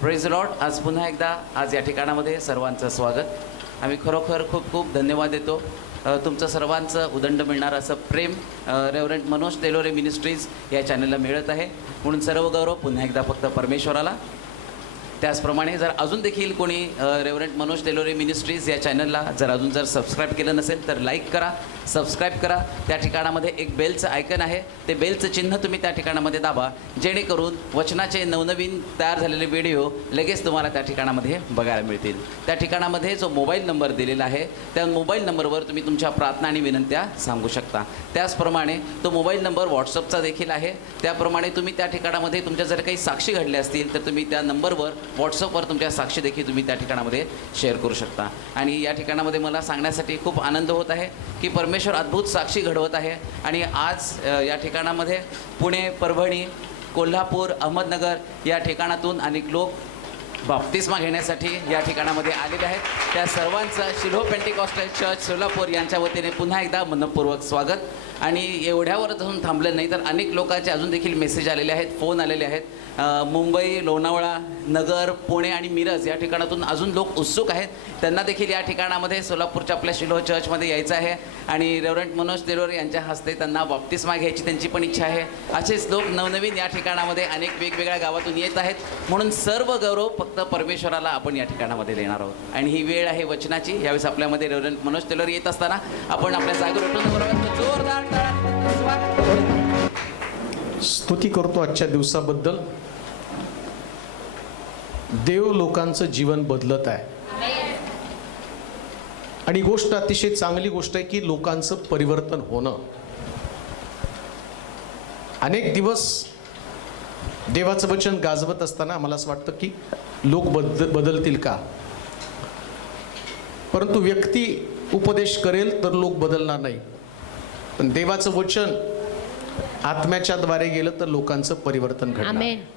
Praise Lord. आज पुन्हा एकदा आज या ठिकाणामध्ये सर्वांचं स्वागत. आम्ही खरोखर खूप खूप धन्यवाद देतो. तुमचं सर्वांचं उदंड मिळणार असं प्रेम रेव्हरंट मनोज तेलोरे मिनिस्ट्रीज या चॅनलला मिळत आहे, म्हणून सर्व गौरव पुन्हा एकदा फक्त परमेश्वराला. त्याचप्रमाणे जर अजून देखील कोणी रेव्हरंट मनोज तेलोरे मिनिस्ट्रीज या चॅनलला जर सबस्क्राईब केलं नसेल तर लाईक करा, सबस्क्राईब करा. त्या ठिकाणामध्ये एक बेलचं आयकन आहे, ते बेलचं चिन्ह तुम्ही त्या ठिकाणामध्ये दाबा, जेणेकरून वचनाचे नवनवीन तयार झालेले व्हिडिओ लगेच तुम्हाला त्या ठिकाणामध्ये बघायला मिळतील. त्या ठिकाणामध्ये जो मोबाईल नंबर दिलेला आहे त्या मोबाईल नंबरवर तुम्ही तुमच्या प्रार्थना आणि विनंत्या सांगू शकता. त्याचप्रमाणे तो मोबाईल नंबर व्हॉट्सअपचा देखील आहे. त्याप्रमाणे तुम्ही त्या ठिकाणामध्ये तुमच्या जर काही साक्षी घडल्या असतील तर तुम्ही त्या नंबरवर व्हॉट्सअपवर तुमच्या साक्षी देखील तुम्ही त्या ठिकाणामध्ये शेअर करू शकता. आणि या ठिकाणामध्ये मला सांगण्यासाठी खूप आनंद होत आहे की परमेश्वर अद्भुत साक्षी घडवत आहे. आणि आज या ठिकाणामध्ये पुणे, परभणी, कोल्हापूर, अहमदनगर या ठिकाणातून अनेक लोक बाप्तिस्मा घेण्यासाठी या ठिकाणामध्ये आलेले आहेत. त्या सर्वांचं शिल्हो पेंटिकॉस्टल चर्च सोलापूर यांच्या वतीने पुन्हा एकदा मनपूर्वक स्वागत. आणि एवढ्यावरच अजून थांबलं नाही तर अनेक लोकांचे अजून देखील मेसेज आलेले आहेत, फोन आलेले आहेत. मुंबई, लोणावळा, नगर, पुणे आणि मिरज या ठिकाणातून अजून लोक उत्सुक आहेत. त्यांना देखील या ठिकाणामध्ये सोलापूरच्या आपल्या शिल्हो चर्चमध्ये यायचं आहे आणि रेव्हरंट मनोज तेलोरे यांच्या हस्ते त्यांना बाप्तिस्मा घ्यायची त्यांची पण इच्छा आहे. असेच लोक नवनवीन या ठिकाणामध्ये अनेक वेगवेगळ्या गावातून येत आहेत, म्हणून सर्व गौरव फक्त परमेश्वराला आपण या ठिकाणामध्ये देणार आहोत. आणि ही वेळ आहे वचनाची. यावेळेस आपल्यामध्ये रेव्हरंट मनोज तेलोरे येत असताना आपण आपल्या जागेवर उठून जोरदार स्तुती करतो आजच्या दिवसाबद्दल. देव लोकांचं जीवन बदलत आहे आणि गोष्ट अतिशय चांगली गोष्ट आहे की लोकांचं परिवर्तन होणं. अनेक दिवस देवाचं वचन गाजवत असताना आम्हाला असं वाटतं की लोक बदलतील का, परंतु व्यक्ती उपदेश करेल तर लोक बदलणार नाही, पण देवाचं वचन आत्म्याच्या द्वारे गेलं तर लोकांचं परिवर्तन घडणार.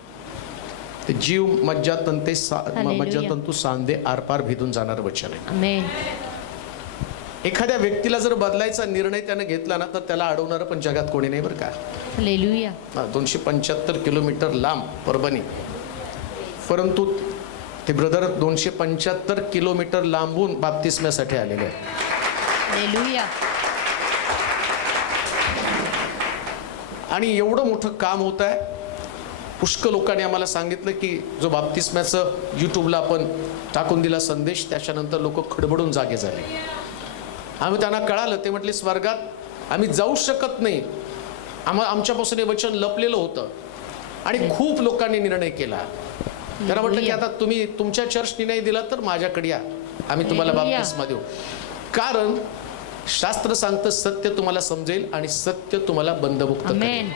ते जीव मज्जातंतू सांधे आरपार भेदून जाणार वचन आहे. एखाद्या व्यक्तीला जर बदलायचा निर्णय त्याने घेतला ना तर त्याला अडवणारं पण जगात कोणी नाही बरं का. हालेलुया. 275 किलोमीटर लांब परभणी, परंतु ते ब्रदर 275 किलोमीटर लांबून बाप्तिस्म्यासाठी आलेले आहेत. हालेलुया. आणि एवढं मोठं काम होत आहे. पुष्कळ लोकांनी आम्हाला सांगितलं की जो बाप्तिस्म्याचं यूट्यूबला आपण टाकून दिला संदेश, त्याच्यानंतर लोक खडबडून जागे झाले. आम्ही त्यांना कळालं, ते म्हटले स्वर्गात आम्ही जाऊ शकत नाही, आमच्यापासून हे वचन लपलेलं होतं. आणि खूप लोकांनी निर्णय केला. त्यांना म्हटलं की आता तुम्ही तुमच्या चर्चनी नाही दिला तर माझ्याकडे या, आम्ही तुम्हाला बाप्तिस्मा देऊ. कारण शास्त्र सांगतं सत्य तुम्हाला समजेल आणि सत्य तुम्हाला बंधमुक्त करेल.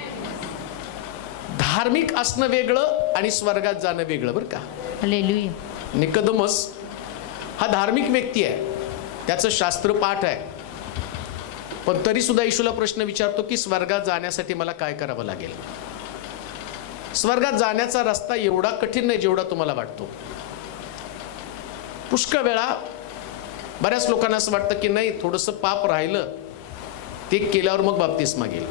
धार्मिक असणं वेगळं आणि स्वर्गात जाणं वेगळं बरं का. हालेलुया. निकोदेमस हा धार्मिक व्यक्ती आहे, त्याचं शास्त्र पाठ आहे, पण तरी सुद्धा येशूला प्रश्न विचारतो की स्वर्गात जाण्यासाठी मला काय करावं लागेल. स्वर्गात जाण्याचा रस्ता एवढा कठीण नाही जेवढा तुम्हाला वाटतो. पुष्कळ वेळा बऱ्याच लोकांना असं वाटतं की नाही, थोडंसं पाप राहिलं ते केल्यावर मग बाप्तिस्मा घेईल.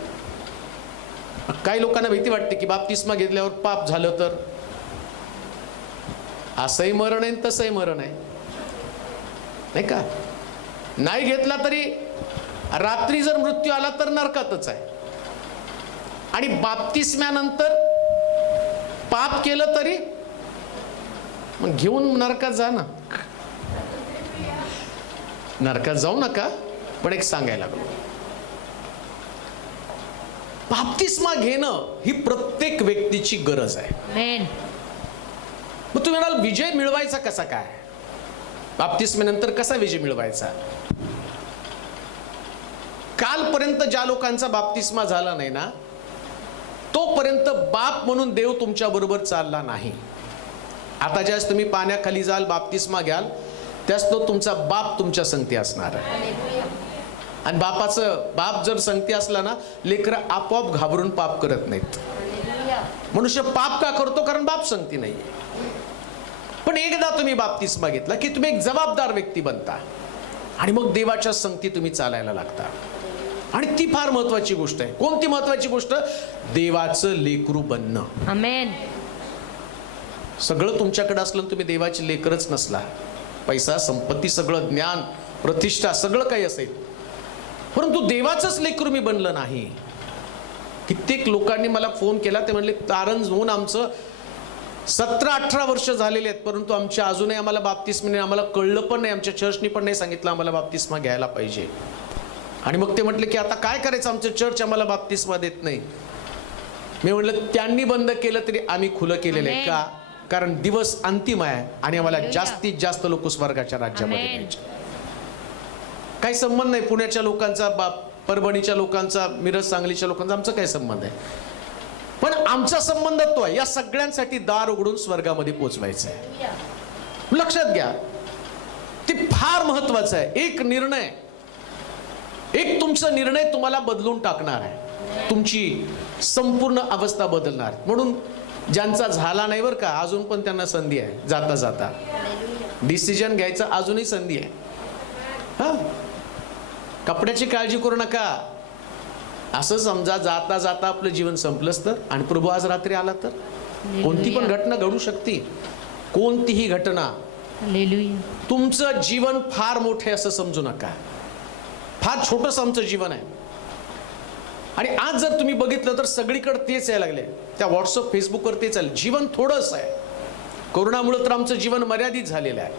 काही लोकांना भीती वाटते की बाप्तिस्मा घेतल्यावर पाप झालं तर असंही मरण आहे तसंही मरण आहे, नाही का. नाही घेतला तरी रात्री जर मृत्यू आला तर नरकातच आहे. आणि बाप्तिस्म्यानंतर पाप केलं तरी मग घेऊन नरकात जा ना. नरकात जाऊ नका, पण एक सांगायला लागलो, बाप्तिस्मा घेणं ही प्रत्येक व्यक्तीची गरज आहे. मग तुम्ही म्हणाल विजय मिळवायचा कसा काय, बाप्तिस्म्यानंतर कसा विजय मिळवायचा. कालपर्यंत ज्या लोकांचा बाप्तिस्मा झाला नाही ना, तोपर्यंत बाप म्हणून देव तुमच्या बरोबर चालला नाही. आता ज्यास तुम्ही पाण्याखाली जाल, बाप्तिस्मा घ्याल, त्यास तो तुमचा बाप तुमच्या संगती असणार आहे. आणि बाप जर संगती असला ना, लेकरं आपोआप घाबरून पाप करत नाहीत. मनुष्य पाप का करतो, कारण बाप संगती नाही. पण एकदा तुम्ही बाप्तिस्मा घेतला की तुम्ही एक जबाबदार व्यक्ती बनता आणि मग देवाच्या संगती तुम्ही चालायला लागता. आणि ती फार महत्वाची गोष्ट आहे. कोणती महत्वाची गोष्ट? देवाचं लेकरू बनणं. आमेन. सगळं तुमच्याकडे असलं आणि तुम्ही देवाची लेकरच नसला, पैसा संपत्ती सगळं ज्ञान प्रतिष्ठा सगळं काही असेल, परंतु देवाचंच लेकरू मी बनलं नाही. कित्येक लोकांनी मला फोन केला, ते म्हणले तारण होऊन आमचं 17-18 वर्ष झालेले आहेत, परंतु आमच्या अजूनही आम्हाला बाप्तिस्मा नाही, आम्हाला कळलं पण नाही, आमच्या चर्चनी पण नाही सांगितलं आम्हाला बाप्तिस्मा घ्यायला पाहिजे. आणि मग ते म्हटले की आता काय करायचं, आमचं चर्च आम्हाला बाप्तिस्मा देत नाही. मी म्हटलं त्यांनी बंद केलं तरी आम्ही खुलं केलेलं आहे. का? कारण दिवस अंतिम आहे आणि आम्हाला जास्तीत जास्त लोक स्वर्गाच्या राज्यामध्ये घ्यायचे. काही संबंध नाही पुण्याच्या लोकांचा, परभणीच्या लोकांचा, मिरज सांगलीच्या लोकांचा, आमचा काय संबंध आहे. पण आमचा संबंध तो आहे, या सगळ्यांसाठी दार उघडून स्वर्गामध्ये पोहोचवायचं आहे. लक्षात घ्या, ते फार महत्वाचं आहे. एक निर्णय, एक तुमचा निर्णय तुम्हाला बदलून टाकणार आहे, तुमची संपूर्ण अवस्था बदलणार. म्हणून ज्यांचा झाला नाही बरं का, अजून पण त्यांना संधी आहे. जाता जाता डिसिजन घ्यायचा अजूनही संधी आहे. हा, कपड्याची काळजी करू नका. असं समजा जाता जाता आपलं जीवन संपलंच तर, आणि प्रभू आज रात्री आला तर कोणती पण घटना घडू शकते. कोणतीही घटना. तुमचं जीवन फार मोठे असं समजू नका. फार छोटंसं आमचं जीवन आहे. आणि आज जर तुम्ही बघितलं तर सगळीकडे तेच यायला लागले. त्या व्हॉट्सअप फेसबुकवर तेच आलं. जीवन थोडंच आहे. कोरोनामुळे तर आमचं जीवन मर्यादित झालेलं आहे.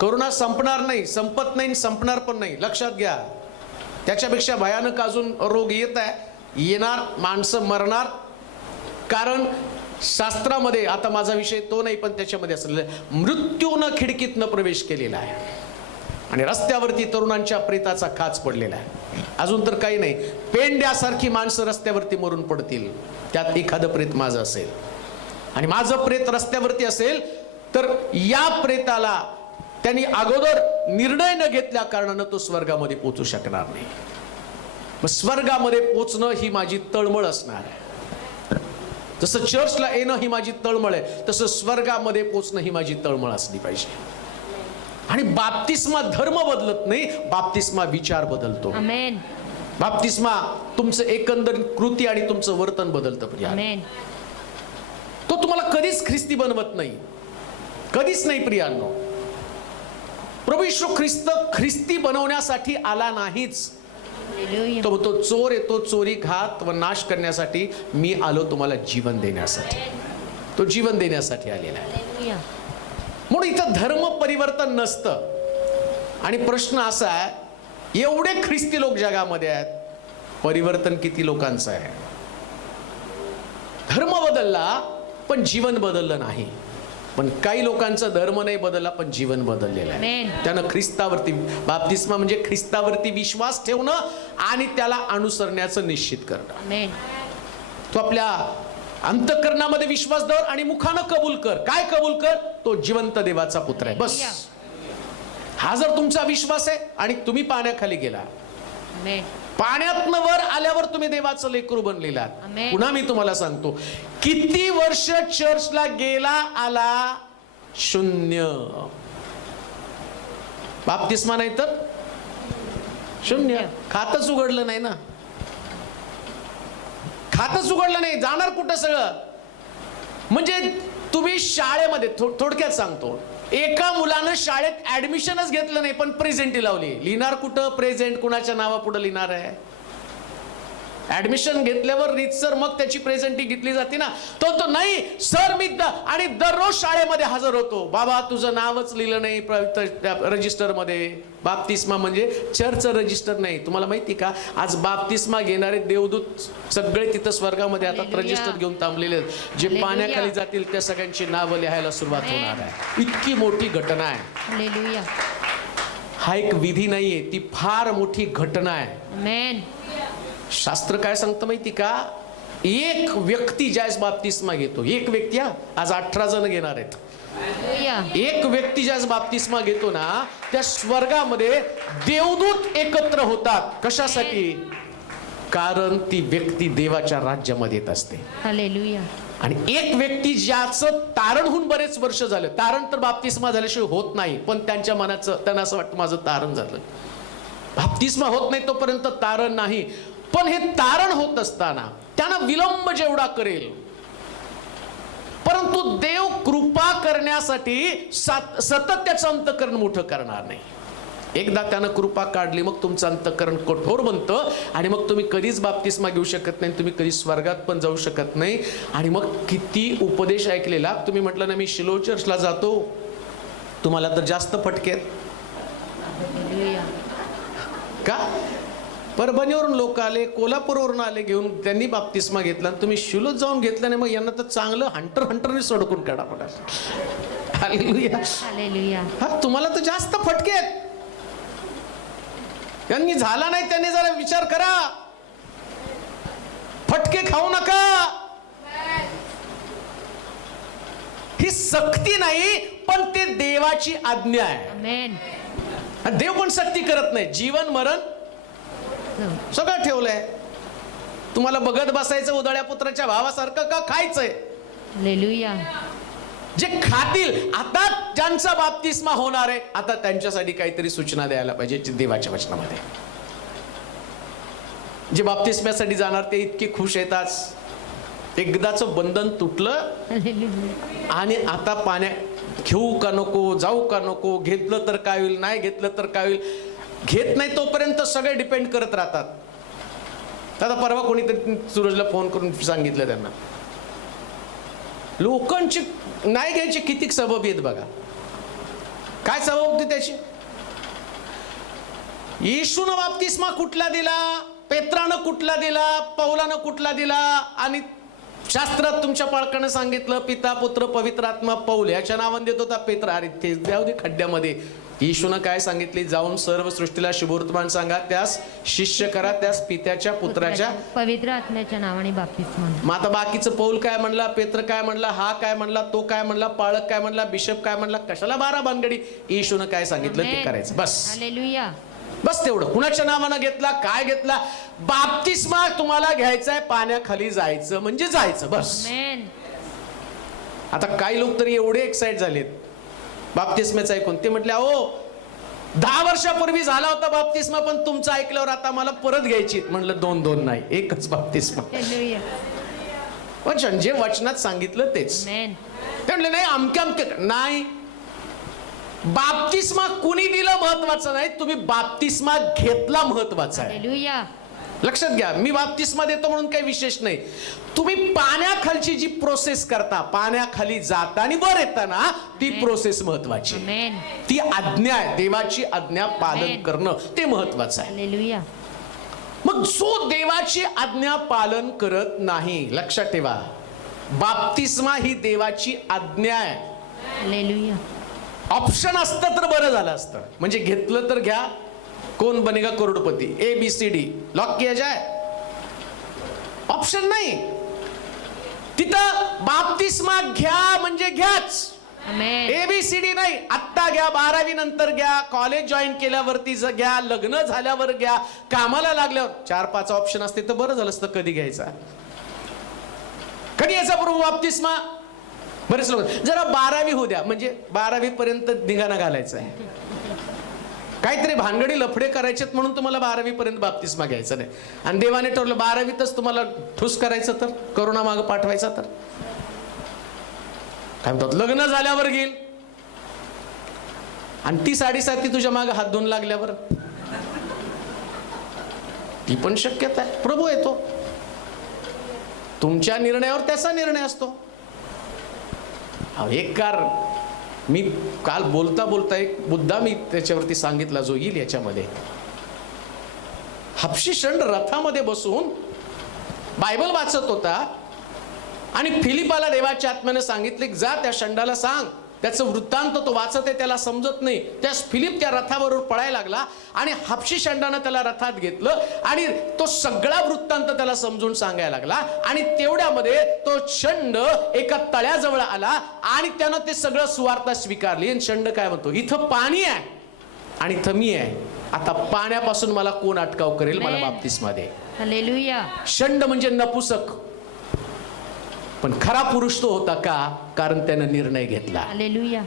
कोरोना संपणार नाही, संपत नाही, संपणार पण नाही. लक्षात घ्या, त्याच्यापेक्षा भयानक अजून रोग येत आहे, येणार, माणसं मरणार. कारण शास्त्रामध्ये, आता माझा विषय तो नाही पण त्याच्यामध्ये असलेलं मृत्यूनं खिडकीतनं प्रवेश केलेला आहे आणि रस्त्यावरती तरुणांच्या प्रेताचा खाच पडलेला आहे. अजून तर काही नाही, पेंड्यासारखी माणसं रस्त्यावरती मरून पडतील. त्यात एखादं प्रेत माझं असेल आणि माझं प्रेत रस्त्यावरती असेल तर या प्रेताला त्यांनी अगोदर निर्णय न घेतल्या कारणानं तो स्वर्गामध्ये पोहोचू शकणार नाही. मग स्वर्गामध्ये पोचणं ही माझी तळमळ असणार आहे. जसं चर्चला येणं ही माझी तळमळ आहे, तसं स्वर्गामध्ये पोचणं ही माझी तळमळ असली पाहिजे. आणि बाप्तिस्मा धर्म बदलत नाही, बाप्तिस्मा विचार बदलतो. बाप्तिस्मा तुमचं एकंदर कृती आणि तुमचं वर्तन बदलतं. प्रिया, तो तुम्हाला कधीच ख्रिस्ती बनवत नाही, कधीच नाही. प्रियांनो, प्रभू येशू ख्रिस्त ख्रिस्ती बनवण्यासाठी आला नाहीच. तो चोर आहे, तो चोरी, घात व नाश करण्यासाठी. मी आलो तुम्हाला जीवन देण्यासाठी. तो जीवन देण्यासाठी आलेला आहे. म्हणून इथं धर्म परिवर्तन नसतं. आणि प्रश्न असा आहे, एवढे ख्रिस्ती लोक जगामध्ये आहेत, परिवर्तन किती लोकांचं आहे? धर्म बदलला पण जीवन बदललं नाही. पण काही लोकांचा धर्म नाही बदलला पण जीवन बदललेलं आहे. त्यानं ख्रिस्तावरती, बाप्तिस्मा म्हणजे ख्रिस्तावरती विश्वास ठेवणं आणि त्याला अनुसरण्याचं निश्चित करणं. तो आपल्या अंतःकरणामध्ये विश्वास धर आणि मुखानं कबूल कर. काय कबूल कर? तो जिवंत देवाचा पुत्र आहे. बस, हा जर तुमचा विश्वास आहे आणि तुम्ही पाण्याखाली गेला, पाण्यातनं वर आल्यावर तुम्ही देवाचं लेकरू बनलेला. पुन्हा मी तुम्हाला सांगतो, किती वर्ष चर्चला गेला आला? 0. बाप्तिस्मा नाही तर 0. खातच उघडलं नाही ना, खातच उघडलं नाही. जाणार कुठं सगळं? म्हणजे तुम्ही शाळेमध्ये, थोडक्यात सांगतो, एका मुलानं शाळेत ऍडमिशनच घेतलं नाही पण प्रेझेंटी लावली. लिहिणार कुठं प्रेझेंट? कुणाच्या नावा पुढे लिहिणार आहे? ऍडमिशन घेतल्यावर रीतसर मग त्याची प्रेझेंटी घेतली जाते ना. तो नाही सर, मी आणि दररोज शाळेमध्ये हजर होतो. बाबा तुझं नावच लिहिलं नाही रजिस्टर मध्ये. बाप्तिस्मा म्हणजे चर्च रजिस्टर नाही. तुम्हाला माहिती का, आज बाप्तिस्मा घेणारे देवदूत सगळे तिथं स्वर्गामध्ये आता रजिस्टर घेऊन थांबलेले आहेत. जे पाण्याखाली जातील त्या सगळ्यांची नावं लिहायला सुरुवात होणार आहे. इतकी मोठी घटना आहे. हा एक विधी नाहीये, ती फार मोठी घटना आहे. शास्त्र काय सांगतं माहिती का? एक व्यक्ती ज्यावेळेस बाप्तिस्मा घेतो, एक व्यक्ती, आज 18 जण घेणार आहेत. एक व्यक्ती ज्यावेळेस बाप्तिस्मा घेतो ना, त्या स्वर्गामध्ये देवदूत एकत्र होतात. कशासाठी? कारण ती व्यक्ती देवाच्या राज्यामध्ये येत असते. आणि एक व्यक्ती ज्याचं तारण होऊन बरेच वर्ष झाले, तारण तर बाप्तिस्मा झाल्याशिवाय होत नाही, पण त्यांच्या मनाचं, त्यांना असं वाटतं माझं तारण झालं. बाप्तिस्मा होत नाही तोपर्यंत तारण नाही. पण हे तारण होत असताना त्यांना विलंब जेवढा करेल, परंतु परंतु देव कृपा करण्यासाठी सतत त्याचं अंतःकरण मोठं करणार नाही. एकदा त्यानं कृपा काढली मग तुमचं अंतःकरण कठोर बनतं आणि मग तुम्ही कधीच बाप्तिस्मा घेऊ शकत नाही, तुम्ही कधी स्वर्गात पण जाऊ शकत नाही. आणि मग किती उपदेश ऐकलेला, तुम्ही म्हटलं ना मी शिलो चर्चला जातो, तुम्हाला तर जास्त फटके का? परभणीवरून लोक आले, कोल्हापूरवरून आले घेऊन, त्यांनी बाप्तिस्मा घेतला, तुम्ही शिलोत जाऊन घेतला नाही, मग यांना तर चांगलं हंटरने सोडकून काढा पडा. हालेलुया. हा, तुम्हाला तर जास्त फटके आहेत. त्यांनी झाला नाही, त्यांनी जरा विचार करा. फटके खाऊ नका. ही सक्ती नाही, पण ते देवाची आज्ञा आहे. देव पण सक्ती करत नाही. जीवन मरण सगळं ठेवलंय. तुम्हाला बघत बसायचं उदळ्या पुत्राच्या भावासारखं का खायचंय? हालेलुया. जे खातील, आता ज्यांचा बाप्तिस्मा होणार आहे, आता त्यांच्यासाठी काहीतरी सूचना द्यायला पाहिजे देवाच्या वचनामध्ये. जे बाप्तिस्म्यासाठी जाणार ते इतके खुश येतात. एकदाचं बंधन तुटलं आणि आता पाण्यात घेऊ का नको, जाऊ का नको, घेतलं तर काय होईल, नाही घेतलं तर काय होईल. घेत नाही तोपर्यंत सगळे डिपेंड करत राहतात. आता परवा कोणीतरी सूरजला फोन करून सांगितलं त्यांना, लोकांची नाही घ्यायची किती सबब आहेत बघा. काय सबब होती त्याची? येशूनं बाप्तिस्मा कुठला दिला, पेत्रानं कुठला दिला, पौलानं कुठला दिला, आणि शास्त्रात तुमच्या पालकानं सांगितलं पिता पुत्र पवित्र आत्मा पौल याच्या नावाने देत होता पेत्र. अरे ते जाऊ दे खड्ड्यामध्ये. येशूनं काय सांगितले? जाऊन सर्व सृष्टीला शुभवर्तमान सांगा, त्यास शिष्य करा, त्यास पित्याच्या पुत्राच्या पवित्र आत्म्याच्या नावाने बाप्तिस्मा. मग आता बाकीचं पौल काय म्हणला, पेत्र काय म्हणला, हा काय म्हणला, तो काय म्हणला, पाळक काय म्हणला, बिशप काय म्हणला, कशाला 12 भानगडी. येशूनं काय सांगितलं ते करायचं बस. हालेलुया. बस तेवढं. कुणाच्या नावानं घेतला, काय घेतला? बाप्तिस्मा तुम्हाला घ्यायचा आहे, पाण्याखाली जायचं म्हणजे जायचं बस. आता काही लोक तरी एवढे एक्साइट झालेत बाप्तिस्म्याचं ऐकून. ते म्हटले अहो 10 वर्षापूर्वी झाला होता बाप्तिस्मा, पण तुमचं ऐकल्यावर आता मला परत घ्यायची. म्हणलं 2 नाही, एकच बाप्तिस्मा. पण जे वचनात सांगितलं तेच. ते म्हणले नाही अमके नाही. बाप्तिस्मा कुणी दिलं महत्वाचं नाही, तुम्ही बाप्तिस्मा घेतला महत्वाचा आहे. लक्षात घ्या, मी बाप्तिस्मा देतो म्हणून काही विशेष नाही. तुम्ही पाण्याखालची जी प्रोसेस करता, पाण्याखाली जाता आणि वर येताना, ती प्रोसेस महत्वाची. ती आज्ञा आहे, देवाची आज्ञा पालन करणं ते महत्वाचं आहे. मग जो देवाची आज्ञा पालन करत नाही, लक्षात ठेवा, बाप्तिस्मा ही देवाची आज्ञा आहे. ऑप्शन असतं तर बरं झालं असतं. म्हणजे घेतलं तर घ्या, कोण बनेगा करोडपती, ABCD लॉक किया जाए. ऑप्शन नाही. तिथं बाप्तिस्मा घ्या म्हणजे घ्याच, ABCD नाही. आत्ता घ्या, 12वी नंतर घ्या, कॉलेज जॉईन केल्यावरती घ्या, लग्न झाल्यावर घ्या, कामाला लागल्यावर 4-5 ऑप्शन असते तर बरं झालं असतं. कधी घ्यायचा, कधी याचा प्रभू बाप्तिस्मा? बरेच लोक जरा 12वी होऊ द्या, म्हणजे 12वी पर्यंत निघाणा घालायचा आहे. काहीतरी भानगडी लफडे करायचेत म्हणून तुम्हाला 12वी पर्यंत बाप्तिस्मा घ्यायचा नाही. आणि देवाने ठरवलं 12वीतच तुम्हाला ठुस करायचं, तर करोना मागे पाठवायचा, तर काय म्हणतात लग्न झाल्यावर घेईल. आणि ती 7.5 तुझ्या मागे हात धुवून लागल्यावर, ती पण शक्यता आहे. प्रभू येतो, तुमच्या निर्णयावर त्याचा निर्णय असतो. एक कार मी काल बोलता बोलता एक मुद्दा मी त्याच्यावरती सांगितला जो येईल याच्यामध्ये. हबशी षंड रथामध्ये बसून बायबल वाचत होता आणि फिलिपाला देवाच्या आत्म्याने सांगितले जा त्या षंडाला सांग, त्याचं वृत्तांत तो वाचत आहे, त्याला समजत नाही. त्यास फिलिप त्या रथाबरोबर पळायला लागला आणि हबशी षंडानं त्याला रथात घेतलं आणि तो सगळा वृत्तांत त्याला समजून सांगायला लागला. आणि तेवढ्यामध्ये तो षंड एका तळ्याजवळ आला आणि त्यानं ते सगळं सुवार्ता स्वीकारली. आणि षंड काय म्हणतो, इथं पाणी आहे आणि इथं मी आहे, आता पाण्यापासून मला कोण अटकाव करेल, मला बाप्तिस्मा दे. हालेलुया. षंड म्हणजे नपुसक, पण खरा पुरुष तो होता का? कारण त्यानं निर्णय घेतला. हालेलुया.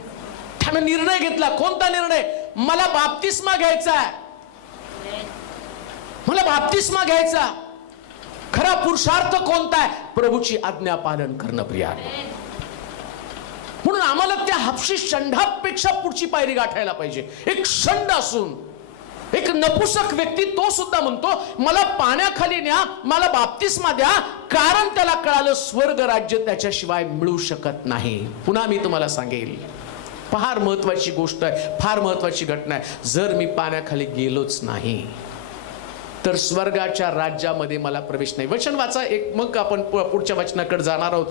त्यानं निर्णय घेतला. कोणता निर्णय? मला बाप्तिस्मा घ्यायचा आहे, मला बाप्तिस्मा घ्यायचा. खरा पुरुषार्थ कोणता आहे? प्रभूची आज्ञा पालन करणं. प्रिया, म्हणून आम्हाला त्या हापशी षंडापेक्षा पुढची पायरी गाठायला पाहिजे. एक षंड असून एक नपुसक व्यक्ती तो सुद्धा म्हणतो मला पाण्याखाली न्या, मला बाप्तिस्मा द्या, कारण त्याला कळालं स्वर्ग राज्य त्याच्याशिवाय मिळू शकत नाही. पुन्हा मी तुम्हाला सांगेल, फार महत्वाची गोष्ट आहे, फार महत्वाची घटना आहे. जर मी पाण्याखाली गेलोच नाही तर स्वर्गाच्या राज्यामध्ये मला प्रवेश नाही. वचन वाचा एक, मग आपण पुढच्या वचनाकडे जाणार आहोत.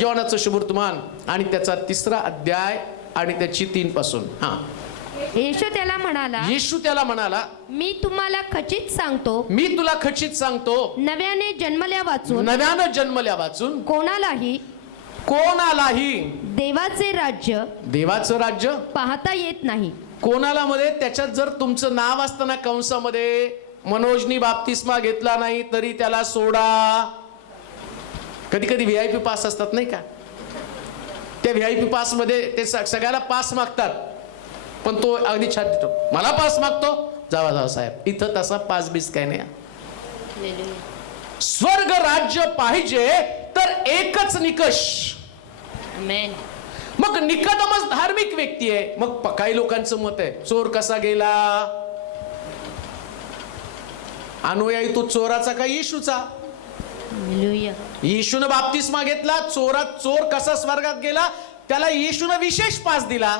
योहानाचं शुभवर्तमान आणि त्याचा 3रा अध्याय आणि त्याची 3 पासून. येशू त्याला म्हणाला, मी तुम्हाला खचित सांगतो, मी तुला खचित सांगतो, नव्याने जन्मल्या वाचून कोणालाही देवाचं राज्य पाहता येत नाही. कोणाला मध्ये त्याच्यात जर तुमचं नाव असताना कंसामध्ये मनोजनी बाप्तिस्मा घेतला नाही तरी त्याला सोडा. कधी कधी VIP पास असतात नाही का, त्या VIP पास मध्ये ते सगळ्याला पास मागतात, पण तो अगदी छान देतो, मला पास मागतो, जावा साहेब. इथं तसा पास बीस काय नाही. स्वर्ग राज्य पाहिजे तर एकच निकष. मग निकोदेमस धार्मिक व्यक्ती आहे. मग काही लोकांचं मत आहे चोर कसा गेला, अनुयायी तो चोराचा का येशूचा? येशूने बाप्तिस्मा घेतला, चोर कसा स्वर्गात गेला, त्याला येशूने विशेष पास दिला.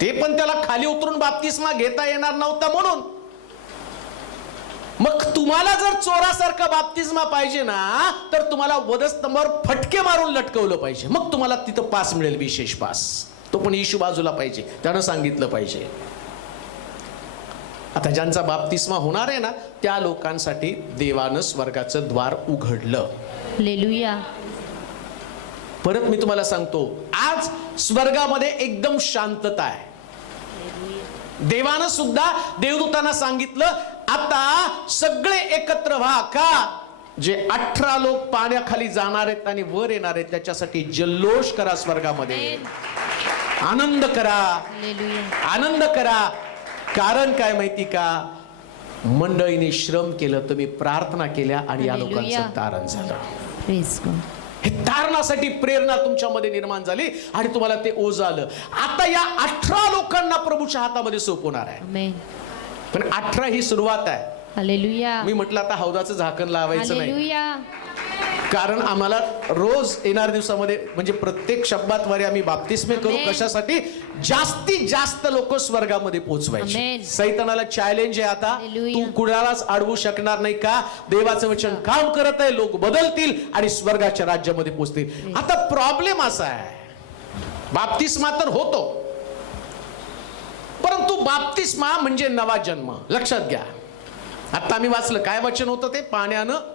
ते पण त्याला खाली उतरून बाप्तिस्मा घेता येणार नव्हता म्हणून. मग तुम्हाला जर चोरासारखा बाप्तिस्मा पाहिजे ना, तर तुम्हाला वधस्तंभावर फटके मारून लटकवलं पाहिजे, मग तुम्हाला तिथं पास मिळेल, विशेष पास. तो पण येशू बाजूला पाहिजे, त्यानं सांगितलं पाहिजे. आता ज्यांचा बाप्तिस्मा होणार आहे ना, त्या लोकांसाठी देवानं स्वर्गाचं द्वार उघडलं. परत मी तुम्हाला सांगतो, आज स्वर्गामध्ये एकदम शांतता आहे. देवानं सुद्धा देवदूतांना सांगितलं, आता सगळे एकत्र व्हा. का? जे 18 लोक पाण्याखाली जाणार आहेत आणि वर येणार आहेत त्याच्यासाठी जल्लोष करा, स्वर्गामध्ये आनंद करा, आनंद करा. कारण काय माहिती का, मंडळीने श्रम केलं, तुम्ही प्रार्थना केल्या आणि या लोकांचं तारण झालं. हे तारणासाठी प्रेरणा तुमच्यामध्ये निर्माण झाली आणि तुम्हाला ते ओझं आलं. आता या 18 लोकांना प्रभूच्या हातामध्ये सोपवणार आहे. पण 18 ही सुरुवात आहे. मी म्हटलं आता हौदाचं झाकण लावायचं नाही, कारण आम्हाला रोज येणाऱ्या दिवसामध्ये म्हणजे प्रत्येक शब्दाद्वारे आम्ही बाप्तिस्मे करू. कशासाठी? जास्तीत जास्त लोक स्वर्गामध्ये पोहोचवायचे. सैतानाला चॅलेंज आहे, आता तू कुणालाच अडवू शकणार नाही. का? देवाचं वचन काम करत आहे, लोक बदलतील आणि स्वर्गाच्या राज्यामध्ये पोहोचतील. आता प्रॉब्लेम असा आहे, बाप्तिस्मा तर होतो, परंतु बाप्तिस्मा म्हणजे नवा जन्म. लक्षात घ्या, आता आम्ही वाचलं काय वचन होतं ते, पाण्यानं.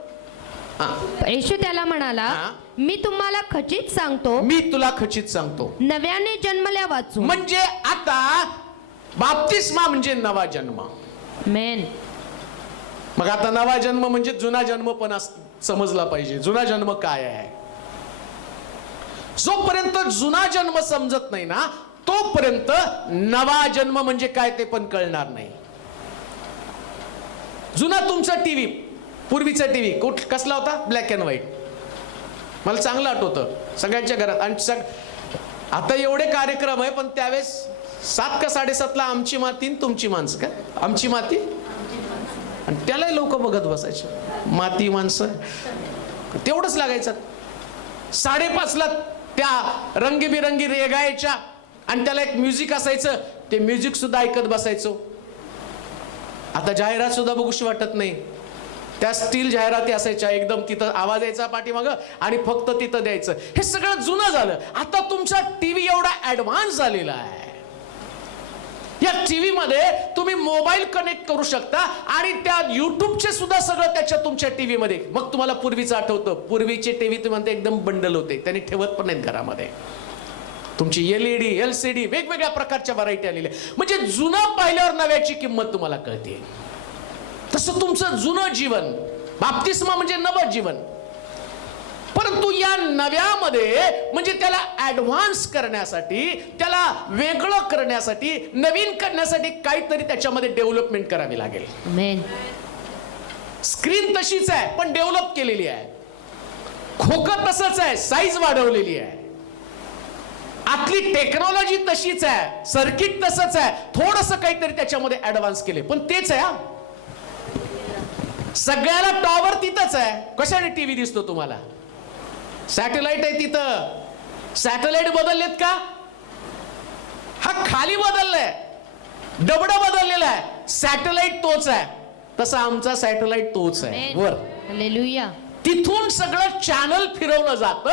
येशू त्याला म्हणाला, मी तुम्हाला खचित सांगतो, मी तुला खचित सांगतो, नव्याने जन्मल्या वाचून. म्हणजे आता बाप्तिस्मा म्हणजे नवा जन्म. मग आता नवा जन्म म्हणजे जुना जन्म पण समजला पाहिजे. जुना जन्म काय आहे? जोपर्यंत जुना जन्म समजत नाही ना, तोपर्यंत नवा जन्म म्हणजे काय ते पण कळणार नाही. जुना तुमचा टीव्ही, पूर्वीचा टीव्ही कसला होता? Black and white. मला चांगलं आठवतं, सगळ्यांच्या घरात. आणि आता एवढे कार्यक्रम आहे, पण त्यावेळेस 7 का 7:30ला आमची माती तुमची माणसं. काय आमची माती? आणि त्यालाही लोक बघत बसायचे, माती माणसं तेवढंच लागायचं. 5:30ला त्या रंगीबिरंगी रेगायच्या आणि त्याला एक म्युझिक असायचं, ते म्युझिक सुद्धा ऐकत बसायचो. आता जाहिरात सुद्धा बघूशी वाटत नाही, त्या स्टील जाहिराती असायच्या, एकदम तिथं आवाज यायचा पाठीमागं आणि फक्त तिथं द्यायचं. हे सगळं जुनं झालं. आता तुमचा टीव्ही एवढा ऍडव्हान्स झालेला आहे, या टीव्ही मध्ये तुम्ही मोबाईल कनेक्ट करू शकता आणि त्या युट्यूबचे सुद्धा सगळं त्याच्या तुमच्या टीव्ही मध्ये. मग तुम्हाला पूर्वीचं आठवतं, पूर्वीचे टीव्ही तुम्ही म्हणते एकदम बंडल होते, त्यांनी ठेवत पण नाहीत घरामध्ये. तुमची LED, LCD वेगवेगळ्या प्रकारच्या व्हरायटी आलेल्या. म्हणजे जुनं पाहिल्यावर नव्याची किंमत तुम्हाला कळते. तसं तुमचं जुनं जीवन, बाप्तिस्मा म्हणजे नवं जीवन. परंतु या नव्यामध्ये म्हणजे त्याला ऍडव्हान्स करण्यासाठी, त्याला वेगळं करण्यासाठी, नवीन करण्यासाठी काहीतरी त्याच्यामध्ये डेव्हलपमेंट करावी लागेल. स्क्रीन तशीच आहे पण डेव्हलप केलेली आहे, खोकं तसंच आहे, साईज वाढवलेली आहे. आतली टेक्नॉलॉजी तशीच आहे, सर्किट तसंच आहे, थोडंसं काहीतरी त्याच्यामध्ये ऍडव्हान्स केले, पण तेच आहे हा. सगळ्याला टॉवर तिथंच आहे. कशाने टीव्ही दिसतो तुम्हाला? सॅटेलाइट आहे तिथं. सॅटेलाइट बदललेत का? हा खाली बदललाय, डबडं बदललेलं आहे. सॅटेलाइट तोच आहे. तसा आमचा सॅटेलाइट तोच आहे वर. हालेलुया. तिथून सगळं चॅनल फिरवलं जातं.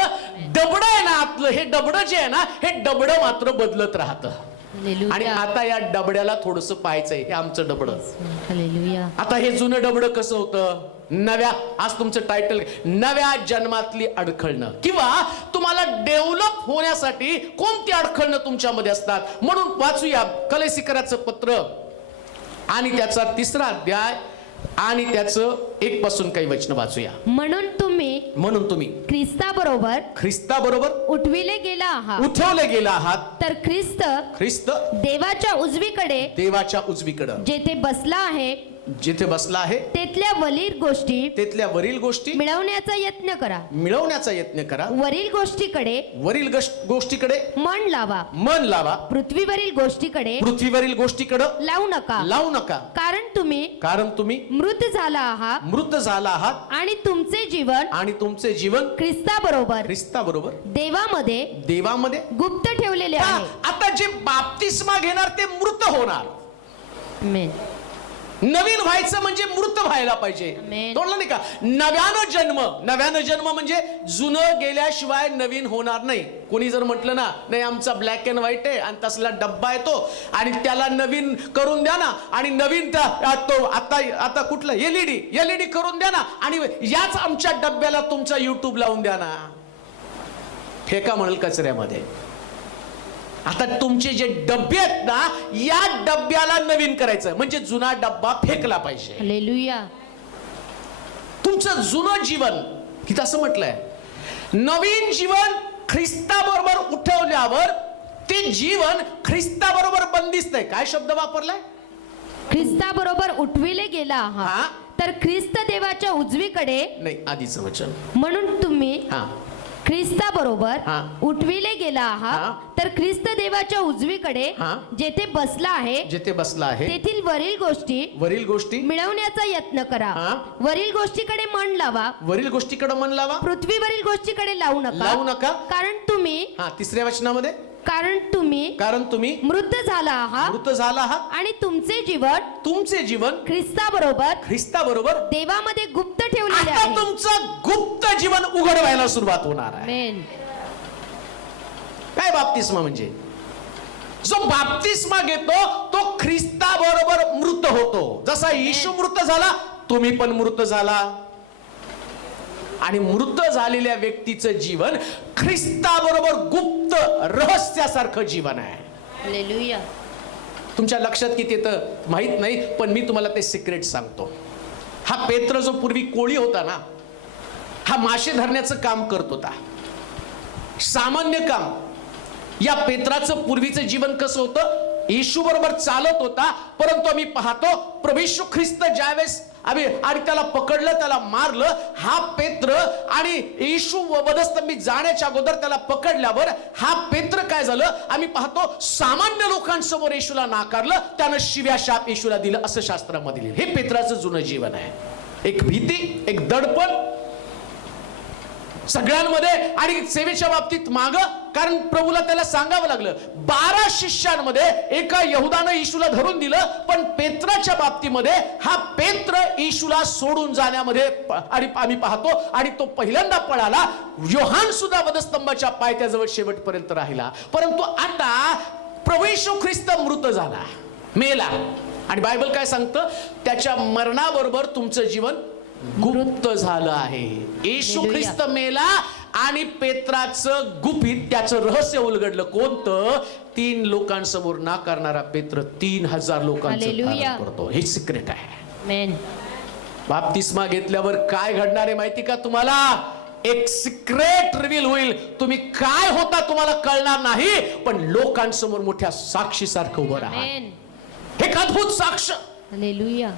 डबडं आहे ना आतलं, हे डबडं जे आहे ना, हे डबडं मात्र बदलत राहतं. आणि हालेलुया. आता या डबड्याला थोडंसं पाहायचंय. हे आमचं डबडं. हालेलुया. आता हे जुनं डबडं कसं होतं? नव्या, आज तुमचं टायटल, नव्या जन्मातली अडखळणं, किंवा तुम्हाला डेव्हलप होण्यासाठी कोणती अडखळणं तुमच्यामध्ये असतात. म्हणून वाचूया कलेसिकराचं पत्र आणि त्याचा 3रा अध्याय आणि त्याचं 1 पासून काही वचन वाचूया. म्हणून तुम्ही ख्रिस्ताबरोबर उठविले गेला आहात, उठवले गेला आहात. तर ख्रिस्त देवाच्या उजवीकडं जेथे बसला आहे तेथल्या वरील गोष्टी मिळवण्याचा यत्न करा. वरील गोष्टीकडे मन लावा. पृथ्वीवरील गोष्टीकडे लावू नका. कारण तुम्ही मृत झाला आहात आणि तुमचे जीवन ख्रिस्ताबरोबर देवामध्ये गुप्त ठेवलेले आहे. आता जे बाप्तिस्मा घेणार ते मृत होणार. आमेन. नवीन व्हायचं म्हणजे मृत व्हायला पाहिजे. तोडलं नाही का? नव्यानं जन्म म्हणजे जुनं गेल्याशिवाय नवीन होणार नाही. कोणी जर म्हटलं ना, नाही आमचा ब्लॅक अँड व्हाईट आहे आणि तसला डब्बा येतो आणि त्याला नवीन करून द्या ना, आणि नवीन तो आता कुठलं एलईडी करून द्या ना, आणि याच आमच्या डब्याला तुमचा युट्यूब लावून द्या ना, फेका म्हणेल कचऱ्यामध्ये. आता तुमचे जे डब्बे आहेत ना, या डब्याला नवीन करायचं म्हणजे जुना डब्बा फेकला पाहिजे. हालेलुया. तुमचं जुनं जीवन, इथं असं म्हटलंय, नवीन जीवन ख्रिस्ताबरोबर उठवल्यावर ते जीवन ख्रिस्ताबरोबर बंदिस्त आहे. काय शब्द वापरलाय? ख्रिस्ताबरोबर उठविले गेला आहात, तर ख्रिस्त देवाच्या उजवीकडे. नाही, आधीचं वचन. म्हणून तुम्ही ख्रिस्ताबरोबर उठविले गेला आहात, तर ख्रिस्त देवाच्या उजवीकडे जेथे बसला आहे तेथील वरील गोष्टी मिळवण्याचा यत्न करा. वरील गोष्टीकडे मन लावा. पृथ्वीवरील गोष्टीकडे लावू नका. कारण तुम्ही 3ऱ्या वचनामध्ये कारण तुम्ही मृत झाला आहात आणि तुमचे जीवन ख्रिस्ताबरोबर देवामध्ये गुप्त ठेवलेले आहे. तुमचं गुप्त जीवन उघड व्हायला सुरुवात होणार आहे. आमेन. काय बाप्तिस्मा म्हणजे? जो बाप्तिस्मा घेतो तो ख्रिस्ताबरोबर मृत होतो. जसा येशू मृत झाला, तुम्ही पण मृत झाला. आणि मृत झालेल्या व्यक्तीचं जीवन ख्रिस्ताबरोबर गुप्त रहस्यासारखं जीवन आहे. हालेलुया. तुमच्या लक्षात किती येतं माहित नाही, पण मी तुम्हाला ते सिक्रेट सांगतो. हा पेत्र जो पूर्वी कोळी होता ना, हा मासे धरण्याचं काम करत होता, सामान्य काम. या पेत्राचं पूर्वीचं जीवन कसं होतं? येशू बरोबर चालत होता, परंतु आम्ही पाहतो प्रभू येशू ख्रिस्त ज्यावेळेस आणि त्याला पकडलं, त्याला मारलं, हा पेत्र, आणि येशू वधस्तंभी जाण्याच्या अगोदर त्याला पकडल्यावर हा पेत्र काय झालं? आम्ही पाहतो सामान्य लोकांसमोर येशूला नाकारलं, त्यानं शिव्या शाप येशूला दिलं, असं शास्त्रामध्ये लिहिलं. हे पेत्राचं जुनं जीवन आहे. एक भीती, एक दडपण सगळ्यांमध्ये, आणि सेवेच्या बाबतीत माग, कारण प्रभूला त्याला सांगावं लागलं. 12 शिष्यांमध्ये एका यहुदानं येशूला धरून दिलं, पण पेत्राच्या बाबतीमध्ये हा पेत्र येशूला सोडून जाण्यामध्ये, आणि आम्ही पाहतो, आणि तो पहिल्यांदा पळाला. योहान सुद्धा वधस्तंभाच्या पायथ्याजवळ शेवटपर्यंत राहिला. परंतु आता प्रभू येशू ख्रिस्त मृत झाला, मेला, आणि बायबल काय सांगतं? त्याच्या मरणाबरोबर तुमचं जीवन गुप्त झालं आहे. येशू ख्रिस्त मेला आणि पेत्राचं गुपित, त्याचं रहस्य उलगडलं. कोणतं? 3 लोकांसमोर नाकारणारा पेत्र 3000 लोकांचं धारण करतो. हे सिक्रेट आहे. आमेन. बाप्तिस्मा घेतल्यावर काय घडणार आहे माहिती का तुम्हाला? एक सिक्रेट रिव्हील होईल. तुम्ही काय होता तुम्हाला कळणार नाही, पण लोकांसमोर मोठ्या साक्षीसारखं उभं राहा. एक अद्भुत साक्ष. हालेलुया.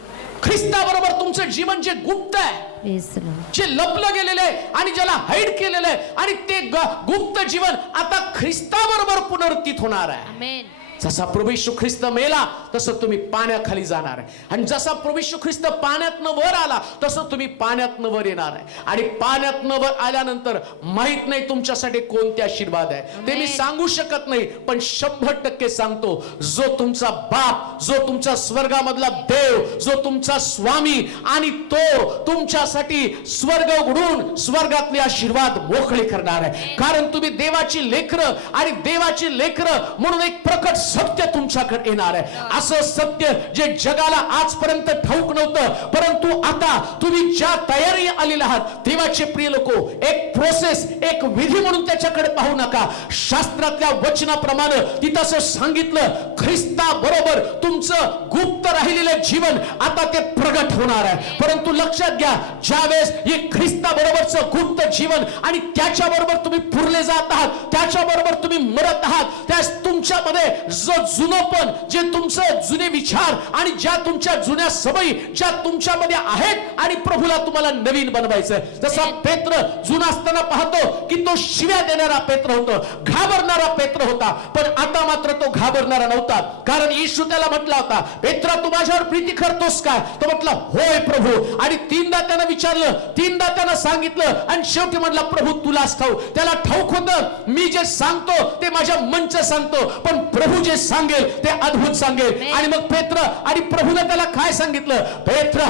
ख्रिस्ताबरोबर तुमचं जीवन जे गुप्त आहे, Praise the Lord. जे लपलं गेलेलं आहे आणि ज्याला हाईड केलेलं आहे, आणि ते गुप्त जीवन आता ख्रिस्ताबरोबर पुनरुत्थित होणार आहे. Amen. जसा प्रभू येशू ख्रिस्त मेला तसं तुम्ही पाण्याखाली जाणार आहे, आणि जसा प्रभू येशू ख्रिस्त पाण्यातनं वर आला तसं तुम्ही पाण्यातनं वर येणार आहे. आणि पाण्यातनं वर आल्यानंतर माहित नाही तुमच्यासाठी कोणते आशीर्वाद आहे ते मी सांगू शकत नाही, पण 100% सांगतो, जो तुमचा बाप, जो तुमचा स्वर्गामधला देव, जो तुमचा स्वामी, आणि तो तुमच्यासाठी स्वर्ग उघडून स्वर्गातले आशीर्वाद मोकळे करणार आहे. कारण तुम्ही देवाची लेकरं, आणि देवाची लेकरं म्हणून एक प्रकट सत्य तुमच्याकडे येणार आहे. असं सत्य जे जगाला आजपर्यंत ठाऊक नव्हतं, परंतु आता तुम्ही ज्या तयारी आलेले आहात, देवाचे प्रिय लोक, एक प्रोसेस, एक विधी म्हणून त्याच्याकडे पाहू नका. शास्त्रातल्या वचनाप्रमाणे तिथं असं सांगितलं, ख्रिस्ता बरोबर तुमचं गुप्त राहिलेलं जीवन आता ते प्रगट होणार आहे. परंतु लक्षात घ्या, ज्यावेळेस हे ख्रिस्ता बरोबरचं गुप्त जीवन आणि त्याच्याबरोबर तुम्ही पुरले जात आहात, त्याच्याबरोबर तुम्ही मरत आहात, त्यास तुमच्यामध्ये जो जुनपण, जे तुमचे जुने विचार आणि ज्या तुमच्या जुन्या सवयी ज्या तुमच्यामध्ये आहेत, आणि प्रभूला तुम्हाला नवीन बनवायचं. जसा पेत्र जुना असताना पाहतो की तो शिव्या देणारा पेत्र होता, घाबरणारा पेत्र होता, पण आता मात्र तो घाबरणारा नव्हता. कारण येशू त्याला म्हटला होता, पेत्रा तू माझ्यावर प्रीती करतोस काय? तो म्हटला होय प्रभू. आणि तीनदा त्यानं विचारलं, तीनदा त्यानं सांगितलं, आणि शेवटी म्हटला प्रभू तुलाच ठाऊक. त्याला ठाऊक होतं, मी जे सांगतो ते माझ्या मनचं सांगतो, पण प्रभू जे सांगेल ते अद्भुत सांगेल. आणि मग पेत्र आणि प्रभूने त्याला काय सांगितलं, पेत्रा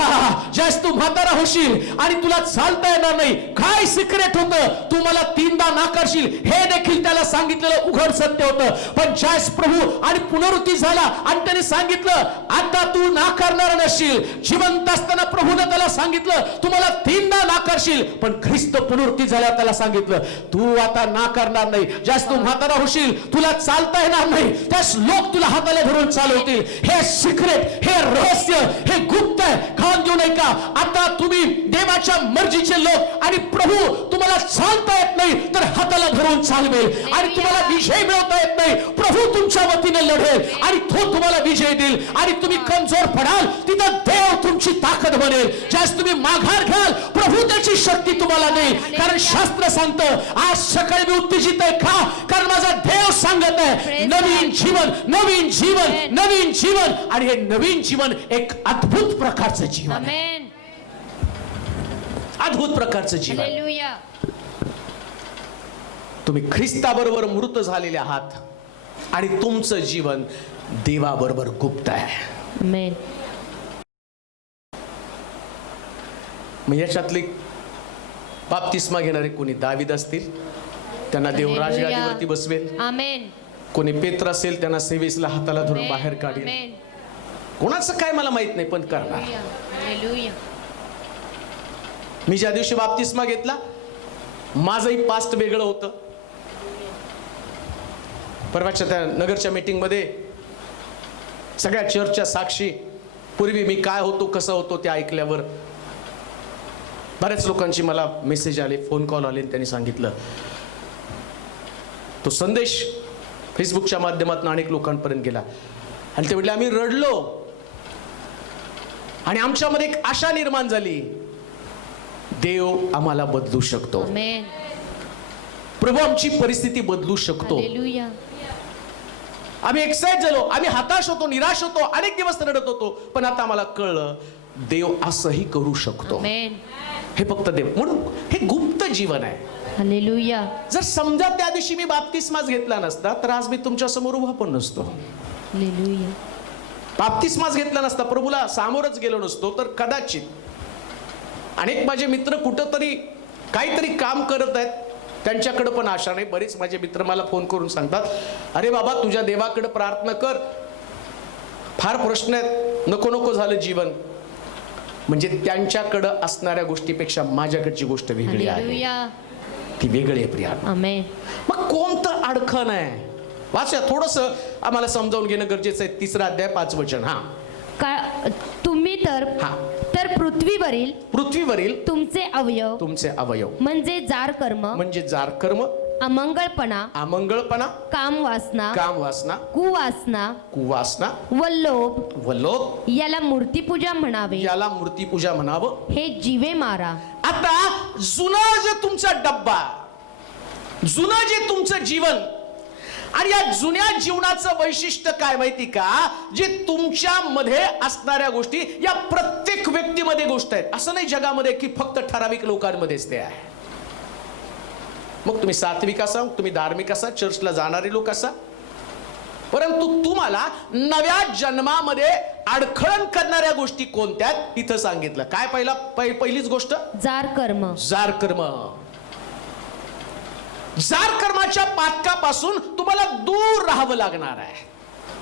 ज्यास तू म्हातारा होशील आणि तुला चालता येणार नाही, काय सिक्रेट होतं, तू मला तीनदा नाकारशील, हे देखील त्याला सांगितलेलं उघड सत्य होतं. पण ज्यास प्रभू आणि पुनरुत्थान झाला आणि त्याने सांगितलं आता तू नाकारणार नसशील, जिवंत असताना प्रभूने त्याला सांगितलं तू मला तीनदा नाकारशील, पण ख्रिस्त पुनरुत्थान झाल्यावर त्याला सांगितलं तू आता नाकारणार नाही, ज्यास तू म्हातारा होशील, तुला चालता येणार नाही, त्यास लोक तुला हाताला धरून चालवतील. हे सिक्रेट, हे रहस्य, हे गुप्त आहे. खान देऊ नये का? आता तुम्ही देवाच्या मर्जीचे लोक, आणि प्रभू तुम्हाला चालता येत नाही तर हाताला धरून चालवेल, आणि तुम्हाला विजय मिळवता येत नाही, प्रभू तुमच्या वतीने लढेल आणि तो तुम्हाला विजय देईल. आणि तुम्ही कमजोर पडाल तिथं देव तुमची ताकद बनेल. ज्यास तुम्ही माघार घ्याल प्रभू त्याची शक्ती तुम्हाला देईल. कारण शास्त्र सांगतं, आज सकाळी मी उत्तेजित आहे का? कारण माझा देव सांगत आहे नवीन जीवन, नवीन जीवन, नवीन जीवन. आणि हे नवीन जीवन एक अद्भुत प्रकारचं जीवन आहे, Amen. अद्भुत प्रकारचं जीवन. Hallelujah. तुम्ही ख्रिस्ताबरोबर मृत झालेले आहात, आणि तुमचं जीवन देवाबरोबर गुप्त आहे. Amen. मग याच्यातले बाप्तिस्मा घेणारे कोणी दावीद असतील, त्यांना देव Hallelujah. राजगादीवरती बसवेल. Amen. कोणी पेत्र असेल, त्यांना सेवेसला हाताला धरून बाहेर काढेल. Amen. कोणाचं काय मला माहित नाही, पण करणार. Hallelujah. मी ज्या दिवशी बाप्तिस्मा घेतला, माझंही पास्ट वेगळं होतं. परवाच्या त्या नगरच्या मीटिंग मध्ये सगळ्या चर्चच्या साक्षी, पूर्वी मी काय होतो, कसं होतो ते ऐकल्यावर बऱ्याच लोकांची मला मेसेज आले, फोन कॉल आले, त्यांनी सांगितलं. तो संदेश फेसबुकच्या माध्यमातून अनेक लोकांपर्यंत गेला, आणि ते म्हटले आम्ही रडलो, आणि आमच्यामध्ये एक आशा निर्माण झाली, देव आम्हाला बदलू शकतो, Amen. प्रभू आमची परिस्थिती बदलू शकतो. Hallelujah. आम्ही एक्साइट झालो, आम्ही हताश होतो, निराश होतो, अनेक दिवस रडत होतो, पण आता आम्हाला कळलं देव असंही करू शकतो. Amen. हे फक्त देव, म्हणून हे गुप्त जीवन आहे. Hallelujah. जर समजा त्या दिवशी मी बाप्तिस्माच घेतला नसता तर आज मी तुमच्या समोर उभा पण नसतो. Hallelujah. बाप्तिस्माच घेतला नसता, प्रभूला सामोरच गेलो नसतो, तर कदाचित अनेक माझे मित्र कुठंतरी काहीतरी काम करत आहेत, त्यांच्याकडे पण आशा नाही. बरेच माझे मित्र मला फोन करून सांगतात, अरे बाबा तुझ्या देवाकडे प्रार्थना कर, फार प्रश्न आहेत, नको नको झालं जीवन. म्हणजे त्यांच्याकडे असणाऱ्या गोष्टीपेक्षा माझ्याकडची गोष्ट वेगळी आहे, Hallelujah. ती वेगळी आहे प्रिया. Amen. मग कोणतं अडखण आहे? वाचा, थोडंसं आम्हाला समजावून घेणं गरजेचं आहे. 3 अध्याय 5 वचन. तुम्ही तर पृथ्वीवरील पृथ्वीवरील तुमचे अवयव तुमचे अवयव म्हणजे जार कर्म म्हणजे जार कर्म अमंगळपणा, अमंगळपणा, काम वासना, काम वासना, कुवासना कुवासना व लोभ, व लोभ, याला मूर्तीपूजा म्हणावे. याला मूर्तीपूजा म्हणावं. हे जीवे मारा. आता जुनं जे तुमचा डब्बा, जुनं जे तुमचं जीवन, आणि या जुन्या जीवनाचं वैशिष्ट्य काय माहिती का? जे तुमच्या मध्ये असणाऱ्या गोष्टी या प्रत्येक व्यक्तीमध्ये गोष्ट आहेत. असं नाही जगामध्ये की फक्त ठराविक लोकांमध्येच ते आहे. मग तुम्ही सात्विक असा, तुम्ही धार्मिक असा, चर्चला जाणारे लोक असा, परंतु तुम्हाला नव्या जन्मामध्ये अडखळण करणाऱ्या गोष्टी कोणत्या इथं सांगितलं. काय पहिलीच गोष्ट, जार कर्म. जार कर्म. जार कर्माच्या पातकापासून तुम्हाला दूर राहावं लागणार आहे,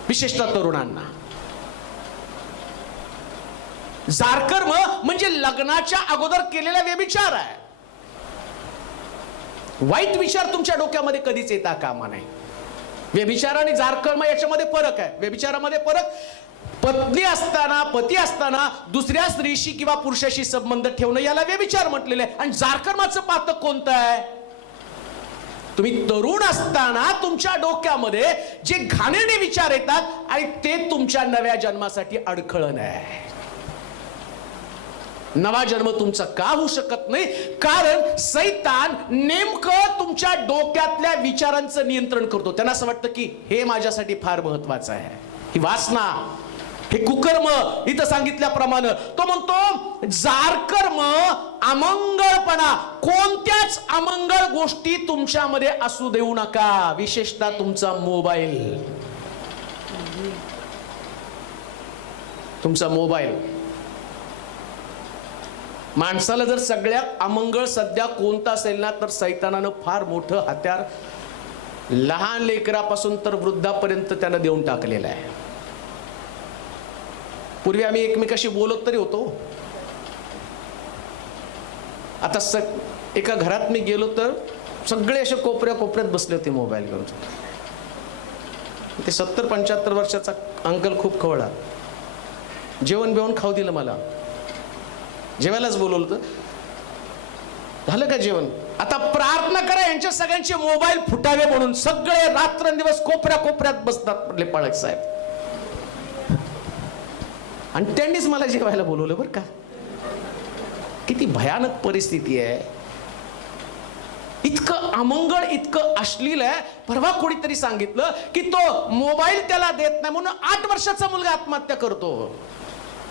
विशेषतः तरुणांना. जार कर्म म्हणजे लग्नाच्या अगोदर केलेला व्यभिचार आहे. वाईट विचार तुमच्या डोक्यामध्ये कधीच येता कामा नाही. व्यभिचार आणि जार कर्म याच्यामध्ये फरक आहे. व्यभिचारामध्ये फरक, पत्नी असताना, पती असताना दुसऱ्या स्त्रीशी किंवा पुरुषाशी संबंध ठेवणं याला व्यभिचार म्हटलेलं आहे. आणि जार कर्माचं पातक कोणतं आहे? तुम्ही तरुण असताना तुमच्या डोक्यामध्ये जे घाणेरडे विचार येतात आणि ते तुमच्या नव्या जन्मासाठी अडखळण आहे. नवा जन्म तुमचा का होऊ शकत नाही? कारण सैतान नेमकं तुमच्या डोक्यातल्या विचारांचं नियंत्रण करतो. त्यांना असं वाटतं की हे माझ्यासाठी फार महत्वाचं आहे, ही वासना, हे कुकर्म. इथं सांगितल्याप्रमाणे तो म्हणतो जार कर्म, अमंगळपणा, कोणत्याच अमंगळ गोष्टी तुमच्यामध्ये असू देऊ नका, विशेषतः तुमचा मोबाईल. तुमचा मोबाईल. माणसाला जर सगळ्यात अमंगळ सध्या कोणता असेल ना, तर सैतानानं फार मोठं हत्यार लहान लेकरापासून तर वृद्धापर्यंत त्यानं देऊन टाकलेलं आहे. पूर्वी आम्ही एकमेकाशी बोलत तरी होतो. आता एका घरात मी गेलो तर सगळे असे कोपऱ्यात बसले होते मोबाईल घेऊन. ते 70-75 वर्षाचा अंकल खूप खवळा. जेवण बिवण खाऊ दिलं मला, जेवायलाच बोलवलं होतं. झालं का जेवण? आता प्रार्थना करा यांच्या सगळ्यांचे मोबाईल फुटावे म्हणून. सगळे रात्रंदिवस कोपऱ्यात बसतात म्हटले पाळक साहेब. आणि त्यांनीच मला जेवायला बोलवलं बरं का. किती भयानक परिस्थिती आहे. इतकं अमंगळ, इतकं अश्लील आहे. परवा कोणीतरी सांगितलं की तो मोबाईल त्याला देत नाही म्हणून 8 वर्षाचा मुलगा आत्महत्या करतो.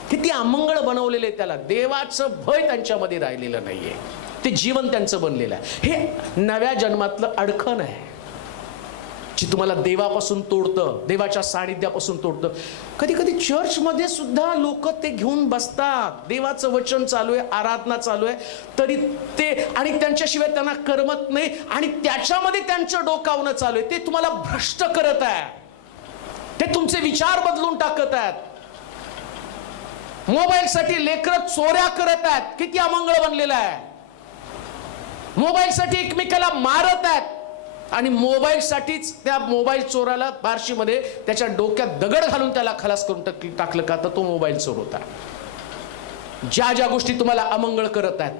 किती अमंगळ बनवलेले त्याला. देवाचं भय त्यांच्यामध्ये राहिलेलं नाहीये. ते जीवन त्यांचं बनलेलं आहे. हे नव्या जन्मातलं अडखण आहे, जी तुम्हाला देवापासून तोडतं, देवाच्या सानिध्यापासून तोडतं. कधी कधी चर्चमध्ये सुद्धा लोक ते घेऊन बसतात. देवाचं वचन चालू आहे, आराधना चालू आहे, तरी ते, आणि त्यांच्याशिवाय त्यांना करमत नाही, आणि त्याच्यामध्ये त्यांचं डोकावणं चालू आहे. ते तुम्हाला भ्रष्ट करत आहे. ते तुमचे विचार बदलून टाकत आहेत. मोबाईलसाठी लेकरं चोऱ्या करत आहेत. किती अमंगळ बनलेलं आहे. मोबाईलसाठी एकमेकाला मारत आहेत. आणि मोबाईल साठीच त्या मोबाईल चोराला बार्शीमध्ये त्याच्या डोक्यात दगड घालून त्याला खलास करून टाकलं का, तर तो मोबाईल चोर होता. ज्या ज्या गोष्टी तुम्हाला अमंगळ करत आहेत,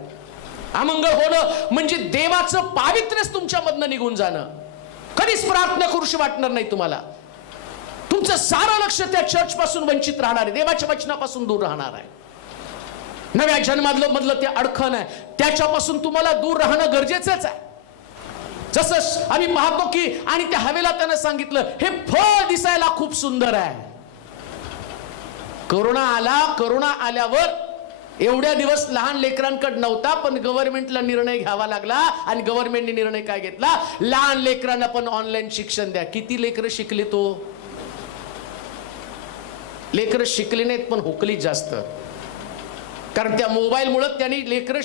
अमंगळ होणं म्हणजे देवाचं पावित्र्यच तुमच्यामधनं निघून जाणं. कधीच प्रार्थना करूशी वाटणार नाही तुम्हाला. तुमचं सारं लक्ष त्या चर्च पासून वंचित राहणार आहे, देवाच्या वचनापासून दूर राहणार आहे. नव्या जन्मामधलं ते अडखण आहे, त्याच्यापासून तुम्हाला दूर राहणं गरजेचंच आहे. जसं आम्ही पाहतो की, आणि त्या हवेला त्यानं सांगितलं हे फळ दिसायला खूप सुंदर आहे. कोरोना आला, कोरोना आल्यावर एवढ्या दिवस लहान लेकरांकडे नव्हता, पण गव्हर्नमेंटला निर्णय घ्यावा लागला. आणि गव्हर्नमेंटने निर्णय काय घेतला? लहान लेकरांना पण ऑनलाईन शिक्षण द्या. किती लेकरं शिकले? तो लेकरं शिकले नाहीत, पण हुकली जास्त. कारण त्या मोबाईलमुळे त्यांनी लेकरं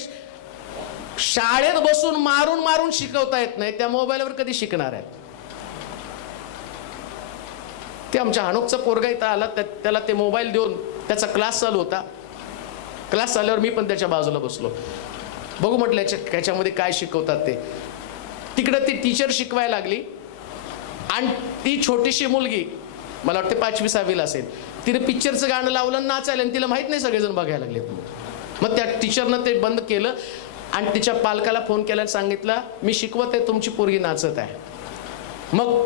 शाळेत बसून मारून शिकवता येत नाही, त्या मोबाईलवर कधी शिकणार आहेत? ते आमच्या हानोकचा पोरगा इथं आला, त्याला ते मोबाईल देऊन त्याचा क्लास चालू होता. क्लास चालल्यावर मी पण त्याच्या बाजूला बसलो. बघू म्हटलं याच्यामध्ये काय शिकवतात ते. तिकडं ती टीचर शिकवायला लागली, आणि ती छोटीशी मुलगी, मला वाटते 5वी-6वीला असेल, तिने पिक्चरचं गाणं लावलं, नाचायला, आणि तिला माहित नाही सगळेजण बघायला लागले. मग त्या टीचरनं ते बंद केलं. आणि तिच्या पालकाला फोन केला आणि सांगितलं मी शिकवत आहे, तुमची पोरगी नाचत आहे. मग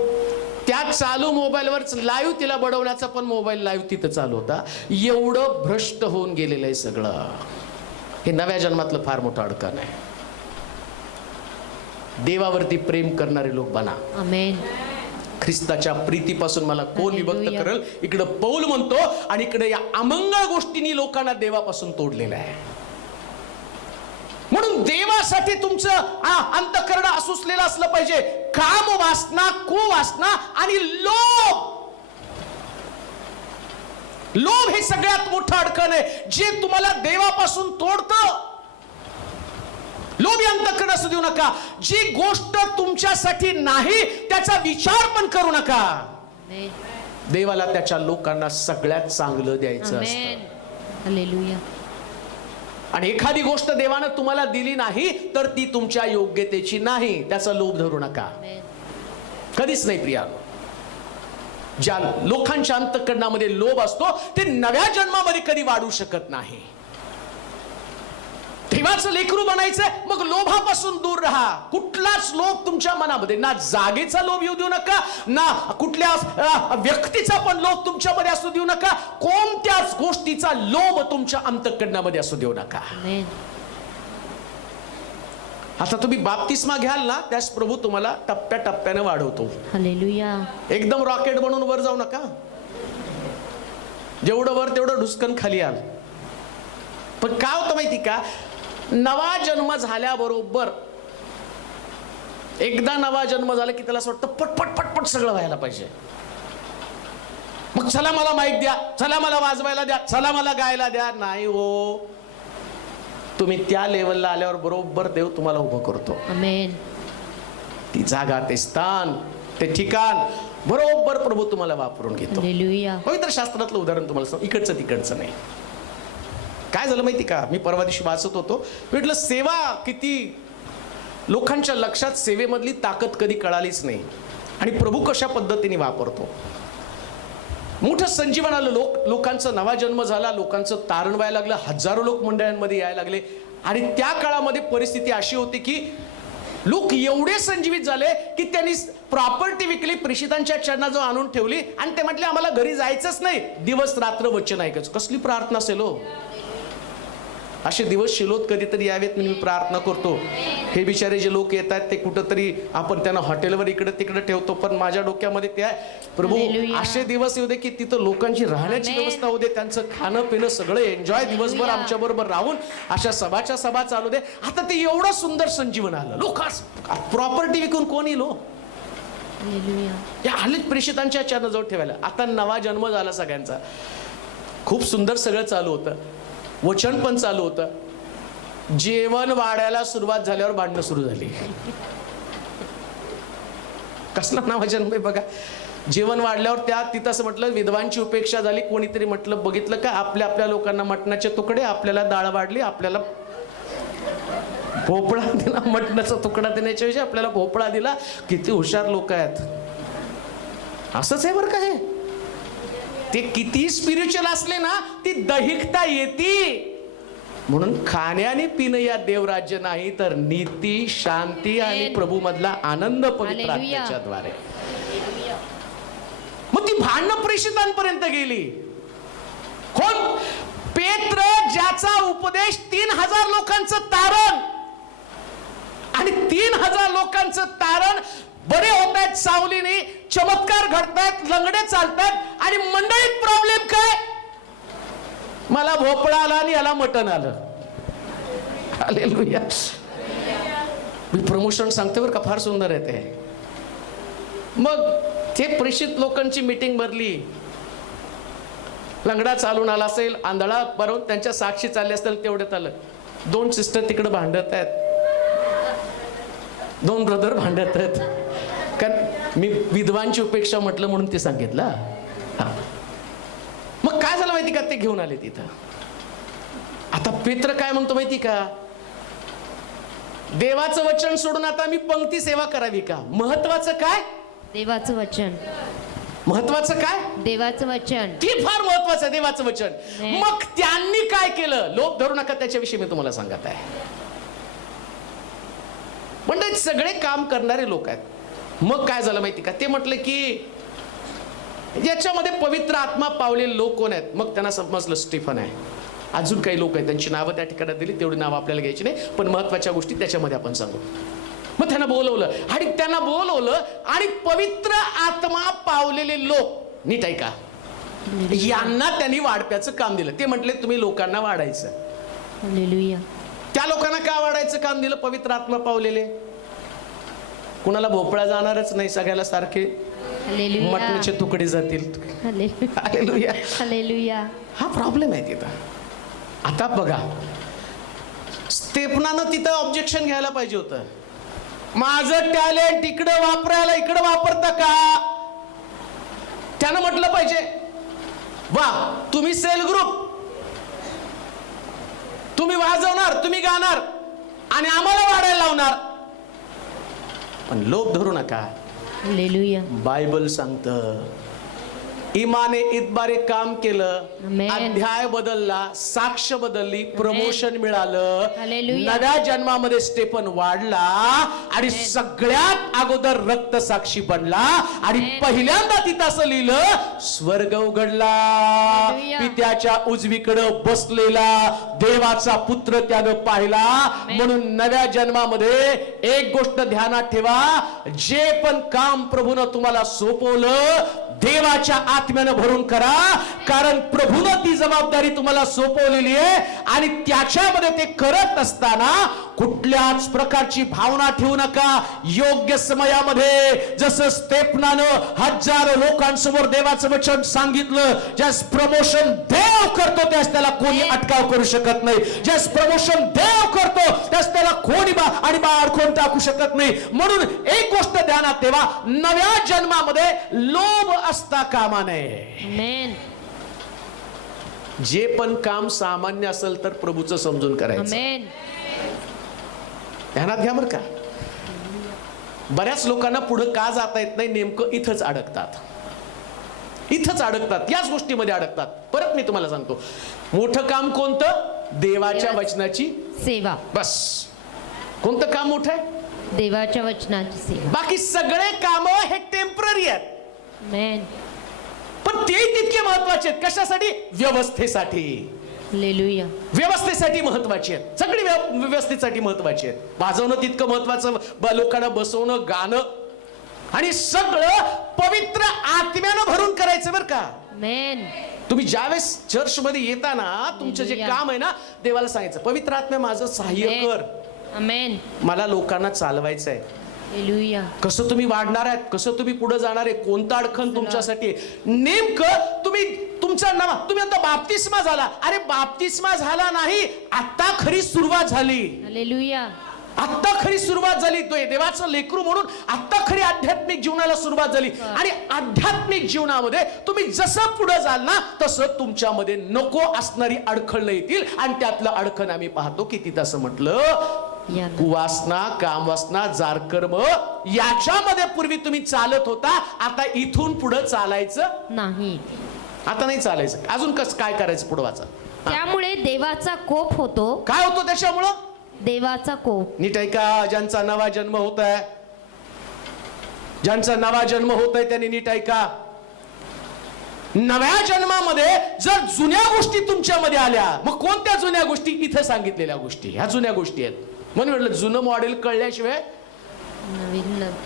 त्या चालू मोबाईलवर लाईव्ह तिला बडवण्याचा पण मोबाईल लाईव्ह तिथं चालू होता. एवढं भ्रष्ट होऊन गेलेलं आहे सगळं. हे नव्या जन्मातलं फार मोठं अडकण आहे. देवावरती प्रेम करणारे लोक बना. आमेन. ख्रिस्ताच्या प्रीतीपासून मला कोण विभक्त हालेलुया. करेल. इकडं पौल म्हणतो आणि इकडे या अमंगळ गोष्टींनी लोकांना देवापासून तोडलेलं आहे. म्हणून देवासाठी तुमचं अंतःकरण असुसलेलं असलं पाहिजे. काम वासना, कुवासना आणि लोभ. लोभ हे सगळ्यात मोठं अडकण आहे जे तुम्हाला देवापासून तोडतं. लोभी अंतःकरण असू देऊ नका. जी गोष्ट तुमच्यासाठी नाही त्याचा विचार पण करू नका. देवाला त्याच्या लोकांना सगळ्यात चांगलं द्यायचं असतं. हालेलुया. आणि एखादी गोष्ट देवानं तुम्हाला दिली नाही तर ती तुमच्या योग्यतेची नाही, त्याचा लोभ धरू नका. कधीच नाही प्रिया. ज्या लोकांच्या अंतःकरणामध्ये लोभ असतो ते नव्या जन्मामध्ये कधी वाढू शकत नाही. देवाचं लेकरू बनायचंय मग लोभापासून दूर राहा. कुठलाच लोभ तुमच्या मनामध्ये, ना जागेचा लोभ येऊ देऊ नका, ना कुठल्या व्यक्तीचा पण लोभ तुमच्यामध्ये असू देऊ नका. कोणत्याच गोष्टीचा लोभ तुमच्या अंतःकरणामध्ये असू देऊ नका. आता तुम्ही बाप्तिस्मा घ्याल ना, त्यास प्रभू तुम्हाला टप्प्याटप्प्याने वाढवतो. हालेलुया. एकदम रॉकेट बनून वर जाऊ नका. जेवढं वर तेवढं ढुसकन खाली आल. पण काय होतं माहिती का, नवा जन्म झाल्याबरोबर एकदा नवा जन्म झाला की त्याला असं वाटतं पटपट पटपट सगळं व्हायला पाहिजे. मग चला मला माईक द्या, चला मला वाजवायला द्या, चला मला गायला द्या. नाही हो, तुम्ही त्या लेवलला आल्यावर बरोबर देव तुम्हाला उभं करतो. आमेन. ती जागा, ते स्थान, ते ठिकाण बरोबर प्रभू तुम्हाला वापरून घेतो. हालेलुया. पवित्र शास्त्रातलं उदाहरण तुम्हाला सांग, इकडचं तिकडचं नाही. काय झालं माहिती का, मी परवा दिवशी वाचत होतो, म्हटलं सेवा किती लोकांच्या लक्षात सेवेमधली ताकद कधी कळालीच नाही आणि प्रभू कशा पद्धतीने वापरतो. मोठं संजीवन आलं. लोकांचा नवा जन्म झाला, लोकांचं तारण व्हायला लागलं, हजारो लोक मंडळांमध्ये यायला लागले. आणि त्या काळामध्ये परिस्थिती अशी होती की लोक एवढे संजीवित झाले की त्यांनी प्रॉपर्टी विकली, प्रेषितांच्या चरणाजवळ आणून ठेवली आणि ते म्हटले आम्हाला घरी जायचंच नाही, दिवस रात्र वचन ऐकायचं. कसली प्रार्थना असेल हो. असे दिवस शिलोत कधीतरी यावेत म्हणून मी प्रार्थना करतो. हे बिचारे जे लोक येतात ते कुठंतरी आपण त्यांना हॉटेलवर इकडे तिकडे ठेवतो, पण माझ्या डोक्यामध्ये ते आहे प्रभू असे दिवस येऊ दे की तिथं लोकांची राहण्याची व्यवस्था होऊ दे, त्यांचं खाणं पिणं सगळं एन्जॉय दिवसभर आमच्या बरोबर राहून अशा सभाच्या सभा चालू दे. आता ते एवढं सुंदर संजीवन आलं. लोक प्रॉपर्टी विकून कोण येईल हो. हल्लीच प्रेषितांच्या चरणाजवळ ठेवायला. आता नवा जन्म झाला सगळ्यांचा, खूप सुंदर सगळं चालू होतं, वचन पण चालू होतं. जेवण वाढायला सुरुवात झाल्यावर भांडणं सुरू झाली. कसला नवा जन्म आहे बघा. जेवण वाढल्यावर तिथं असं म्हटलं विधवांची उपेक्षा झाली. कोणीतरी म्हटलं बघितलं का, आपल्या लोकांना मटणाचे तुकडे, आपल्याला डाळ वाढली, आपल्याला भोपळा दिला. मटणाचा तुकडा देण्याच्या ऐवजी आपल्याला भोपळा दिला. किती हुशार लोक आहेत. असंच आहे बरं का हे. ते किती स्पिरिच्युअल असले ना ती दैहिकता येते. म्हणून खाण्याने पिणं या देवराज्य नाही तर नीती, शांती आणि प्रभू मधला आनंद पवित्र आत्म्याच्या द्वारे. मग ती भांडणं प्रेषितांपर्यंत गेली. कोण? पेत्र, ज्याचा उपदेश 3000 लोकांचं तारण, आणि 3000 लोकांचं तारण बरे होत आहेत सावलीने, चमत्कार घडतायत, लंगडे चालतायत, आणि मंडळीत प्रॉब्लेम काय, मला भोपळा आला आणि याला मटण आलं. हालेलुया. मी प्रमोशन सांगते बरं का, फार सुंदर आहे ते. मग ते प्रेषित लोकांची मीटिंग भरली. लंगडा चालून आला असेल, आंधळा बरोबर त्यांच्या साक्षी चालले असतील, तेवढ्यात आलं 2 सिस्टर तिकडे भांडत आहेत, 2 ब्रदर भांडत आहेत. कारण मी विधवांची उपेक्षा म्हटलं म्हणून ते सांगितलं. मग काय झालं माहिती का, ते घेऊन आले तिथं. आता पेत्र काय म्हणतो माहिती का, देवाचं वचन सोडून आता मी पंक्ती सेवा करावी का. महत्वाचं काय, देवाचं वचन. महत्वाचं काय, देवाचं वचन. ती फार महत्वाचं आहे, देवाचं वचन. मग त्यांनी काय केलं, लोभ धरू नका त्याच्याविषयी मी तुम्हाला सांगत आहे. म्हणजे सगळे काम करणारे लोक आहेत. मग काय झालं माहिती का, ते म्हटलं की याच्यामध्ये पवित्र आत्मा पावलेले लोक कोण आहेत. मग त्यांना समजलं स्टीफन आहे. अजून काही लोक आहेत, त्यांची नावं त्या ठिकाणी दिली, तेवढी नावं आपल्याला घ्यायची नाही, पण महत्वाच्या गोष्टी त्याच्यामध्ये आपण सांगू. मग त्यांना बोलवलं आणि पवित्र आत्मा पावलेले लोक, नीट ऐका, यांना त्यांनी वाढप्याचं काम दिलं. ते म्हटले तुम्ही लोकांना वाढायचं. हालेलुया. त्या लोकांना का वाढायचं काम दिलं? पवित्र आत्मा पावलेले. कुणाला भोपळा जाणारच नाही, सगळ्याला सारखे हालेलुया. मटणाचे तुकडे जातील. हालेलुया. हालेलुया. हालेलुया. हा प्रॉब्लेम आहे तिथं. आता बघा, स्टेफनानं तिथं ऑब्जेक्शन घ्यायला पाहिजे होतं. माझं टॅलेंट इकडं वापरायला इकडं वापरता का? त्यानं म्हटलं पाहिजे वा तुम्ही सेल ग्रुप, तुम्ही वाजवणार, तुम्ही गाणार आणि आम्हाला वाढायला लावणार. पण लोभ धरू नका. हालेलुया. बायबल सांगतं इमाने इतबारे काम केलं, Amen. अध्याय बदलला, साक्ष बदलली, प्रमोशन मिळालं, Hallelujah. नव्या जन्मामध्ये स्टेफन वाढला आणि सगळ्यात अगोदर रक्त साक्षी बनला. आणि Amen. पहिल्यांदा तिथं असं लिहिलं, स्वर्ग उघडला, Hallelujah. पित्याच्या उजवीकडं बसलेला देवाचा पुत्र त्यानं पाहिला. Amen. म्हणून नव्या जन्मामध्ये एक गोष्ट ध्यानात ठेवा, जे पण काम प्रभूनं तुम्हाला सोपवलं देवाच्या आत्म्यानं भरून करा, कारण प्रभूनं ती जबाबदारी तुम्हाला सोपवलेली आहे. आणि त्याच्यामध्ये ते करत असताना कुठल्याच प्रकारची भावना ठेवू नका. योग्य समयामध्ये जसं स्टेफनानं हजारो लोकांसमोर देवाचं वचन सांगितलं, ज्यास प्रमोशन देव करतो त्यास त्याला कोणी अटकाव करू शकत नाही. ज्यास प्रमोशन देव करतो त्यास त्याला कोणी आणि अडकून टाकू शकत नाही. म्हणून एक गोष्ट ध्यानात ठेवा, नव्या जन्मामध्ये लोभ असता कामा नये. आमेन. जे पण काम सामान्य असेल तर प्रभूचं समजून करायचं. आमेन. ध्यानात घ्या बरं का. बऱ्याच लोकांना पुढे का जाता येत नाही, नेमकं इथंच अडकतात. याच गोष्टीमध्ये अडकतात. परत मी तुम्हाला सांगतो, मोठं काम कोणतं? देवाच्या वचनाची सेवा. बस. कोणतं काम मोठं आहे? देवाच्या वचनाची सेवा. बाकी सगळे काम हे टेम्पररी आहेत. आमेन. पण ते तितके महत्वाचे आहेत. कशासाठी? व्यवस्थेसाठी. हालेलुया. व्यवस्थेसाठी महत्वाची आहेत. सगळी व्यवस्थेसाठी महत्वाची आहेत. वाजवणं तितकं महत्वाचं, लोकांना बसवणं, गाणं आणि सगळं पवित्र आत्म्यानं भरून करायचं बरं का. आमेन. तुम्ही ज्यावेळेस चर्च मध्ये येता ना, तुमचं जे काम आहे ना, देवाला सांगायचं, पवित्र आत्म्या माझं सहाय्य कर. आमेन. मला लोकांना चालवायचं आहे. हालेलुया. कसं तुम्ही वाढणार आहात, कसं तुम्ही पुढे जाणार आहे, कोणतं अडखण तुमच्यासाठी नेमकं तुमचा नाव. तुम्ही आता बाप्तिस्मा झाला, अरे बाप्तिस्मा झाला नाही, आता खरी सुरुवात झाली. हालेलुया. आत्ता खरी सुरुवात झाली. तो देवाचं लेकरू म्हणून आत्ता खरी आध्यात्मिक जीवनाला सुरुवात झाली. आणि आध्यात्मिक जीवनामध्ये तुम्ही जसं पुढे जाल ना, तसं तुमच्यामध्ये नको असणारी अडखळणं येतील. आणि त्यातलं अडखण आम्ही पाहतो की तिथं असं म्हटलं, कुवासना, कामवासना, जारकर्म याच्यामध्ये पूर्वी तुम्ही चालत होता, आता इथून पुढे चालायचं नाही. आता नाही चालायचं. अजून काय करायचं पुढे वाचा. त्यामुळे देवाचा कोप होतो. काय होतो त्याच्यामुळं? देवाचा कोप. नीट ऐका, ज्यांचा नवा जन्म होत आहे, ज्यांचा नवा जन्म होत आहे त्यांनी नीट ऐका. नव्या जन्मामध्ये जर जुन्या गोष्टी तुमच्यामध्ये आल्या, मग कोणत्या जुन्या गोष्टी? इथे सांगितलेल्या गोष्टी, ह्या जुन्या गोष्टी आहेत. म्हणून म्हटलं जुनं मॉडेल कळल्याशिवाय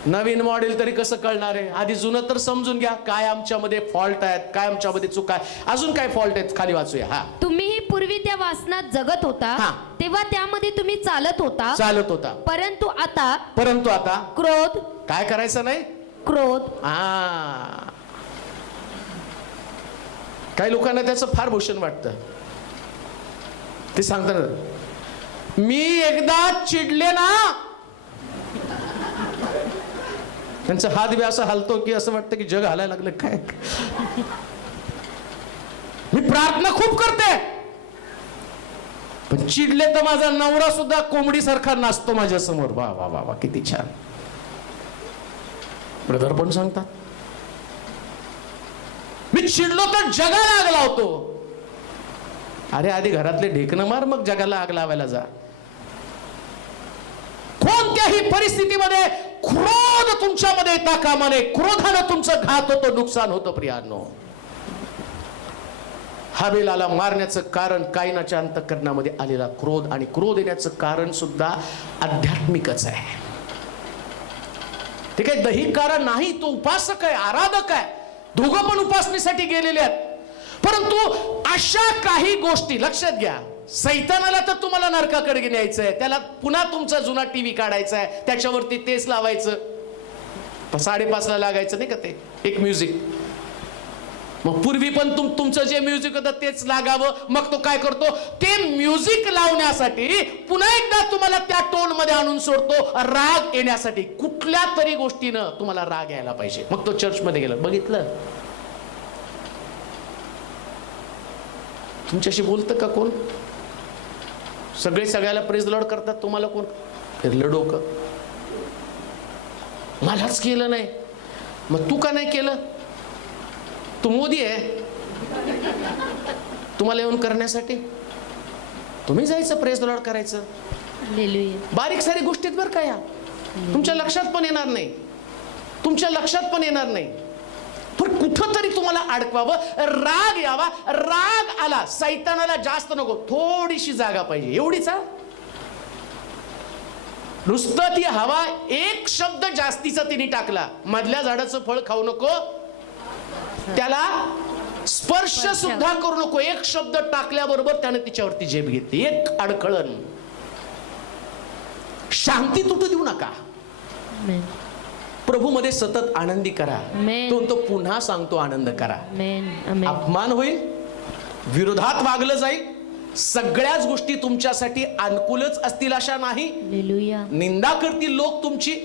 नवीन मॉडेल तरी कसं कळणार आहे? आधी जुनं तर समजून घ्या, काय आमच्यामध्ये फॉल्ट आहेत, काय आमच्यामध्ये चूक आहे, अजून काय फॉल्ट आहेत, खाली वाचूया. हा, तुम्हीही पूर्वी त्या वासनात जगत होता, तेव्हा त्यामध्ये तुम्ही चालत होता. परंतु आता क्रोध. काय करायचं नाही? क्रोध. काही लोकांना त्याचं फार भूषण वाटतं. ते सांगतात, मी एकदा चिडले ना, त्यांचा हात बी असं हलतो की असं वाटतं की जग हालायला लागलं काय. मी प्रार्थना खूप करते, पण चिडले तर माझा नवरा सुद्धा कोंबडी सारखा नाचतो माझ्या समोर. वा वा वा वा, किती छान. ब्रदर पण सांगतात, मी चिडलो तर जगाला आग लावतो. अरे आधी घरातले ढेकणं मार, मग जगाला आग लावायला जा. कोण कोणत्याही परिस्थितीमध्ये क्रोध तुमच्यामध्ये येता कामा नये. क्रोधानं तुमचं घात होतं, नुकसान होतं प्रियांनो. हाबेलाला मारण्याचं कारण कायनाच्या अंतःकरणामध्ये आलेला क्रोध, आणि क्रोध येण्याचं कारण सुद्धा आध्यात्मिकच आहे. ते काही दहिकारा नाही, तो उपासक आहे, आराधक आहे. दोघं पण उपासनेसाठी गेलेले आहेत. परंतु अशा काही गोष्टी लक्षात घ्या, सैतानाला तर तुम्हाला नरकाकडे न्यायचंय, त्याला पुन्हा तुमचा जुना टीव्ही काढायचा आहे, त्याच्यावरती तेच लावायचं, 5:30ला लागायचं नाही का ते एक म्युझिक. मग पूर्वी पण तुमचं जे म्युझिक होतं तेच लागावं. मग तो काय करतो, ते म्युझिक लावण्यासाठी पुन्हा एकदा तुम्हाला त्या टोन मध्ये आणून सोडतो, राग येण्यासाठी. कुठल्या तरी गोष्टीनं तुम्हाला राग यायला पाहिजे. मग तो चर्च मध्ये गेला, बघितलं तुमच्याशी बोलतं का कोण? सगळे सगळ्याला प्रेज लॉर्ड करतात, तुम्हाला कोण फिरलं डोकं? मलाच केलं नाही, मग तू का नाही केलं? तू मोदी आहे तुम्हाला येऊन करण्यासाठी? तुम्ही जायचं प्रेज लॉर्ड करायचं. बारीक सारी गोष्टीत बरं का, या तुमच्या लक्षात पण येणार नाही, तुमच्या लक्षात पण येणार नाही. पण कुठंतरी तुम्हाला अडकवावं, राग यावा. राग आला, सैतानाला जास्त नको, थोडीशी जागा पाहिजे, एवढीच. नुसतं ती हवा, एक शब्द जास्तीचा तिने टाकला, मधल्या झाडाचं फळ खाऊ नको, त्याला स्पर्श सुद्धा करू नको, एक शब्द टाकल्याबरोबर त्याने तिच्यावरती झेप घेतली. एक अडखळण. शांती तुटू देऊ नका. प्रभू मध्ये सतत आनंदी करा. तो पुन्हा सांगतो, आनंद करा. अपमान होईल, विरोधात वागलं जाईल, सगळ्याच गोष्टी तुमच्यासाठी अनुकूलच असतील अशा नाही. निंदा करतील लोक तुमची,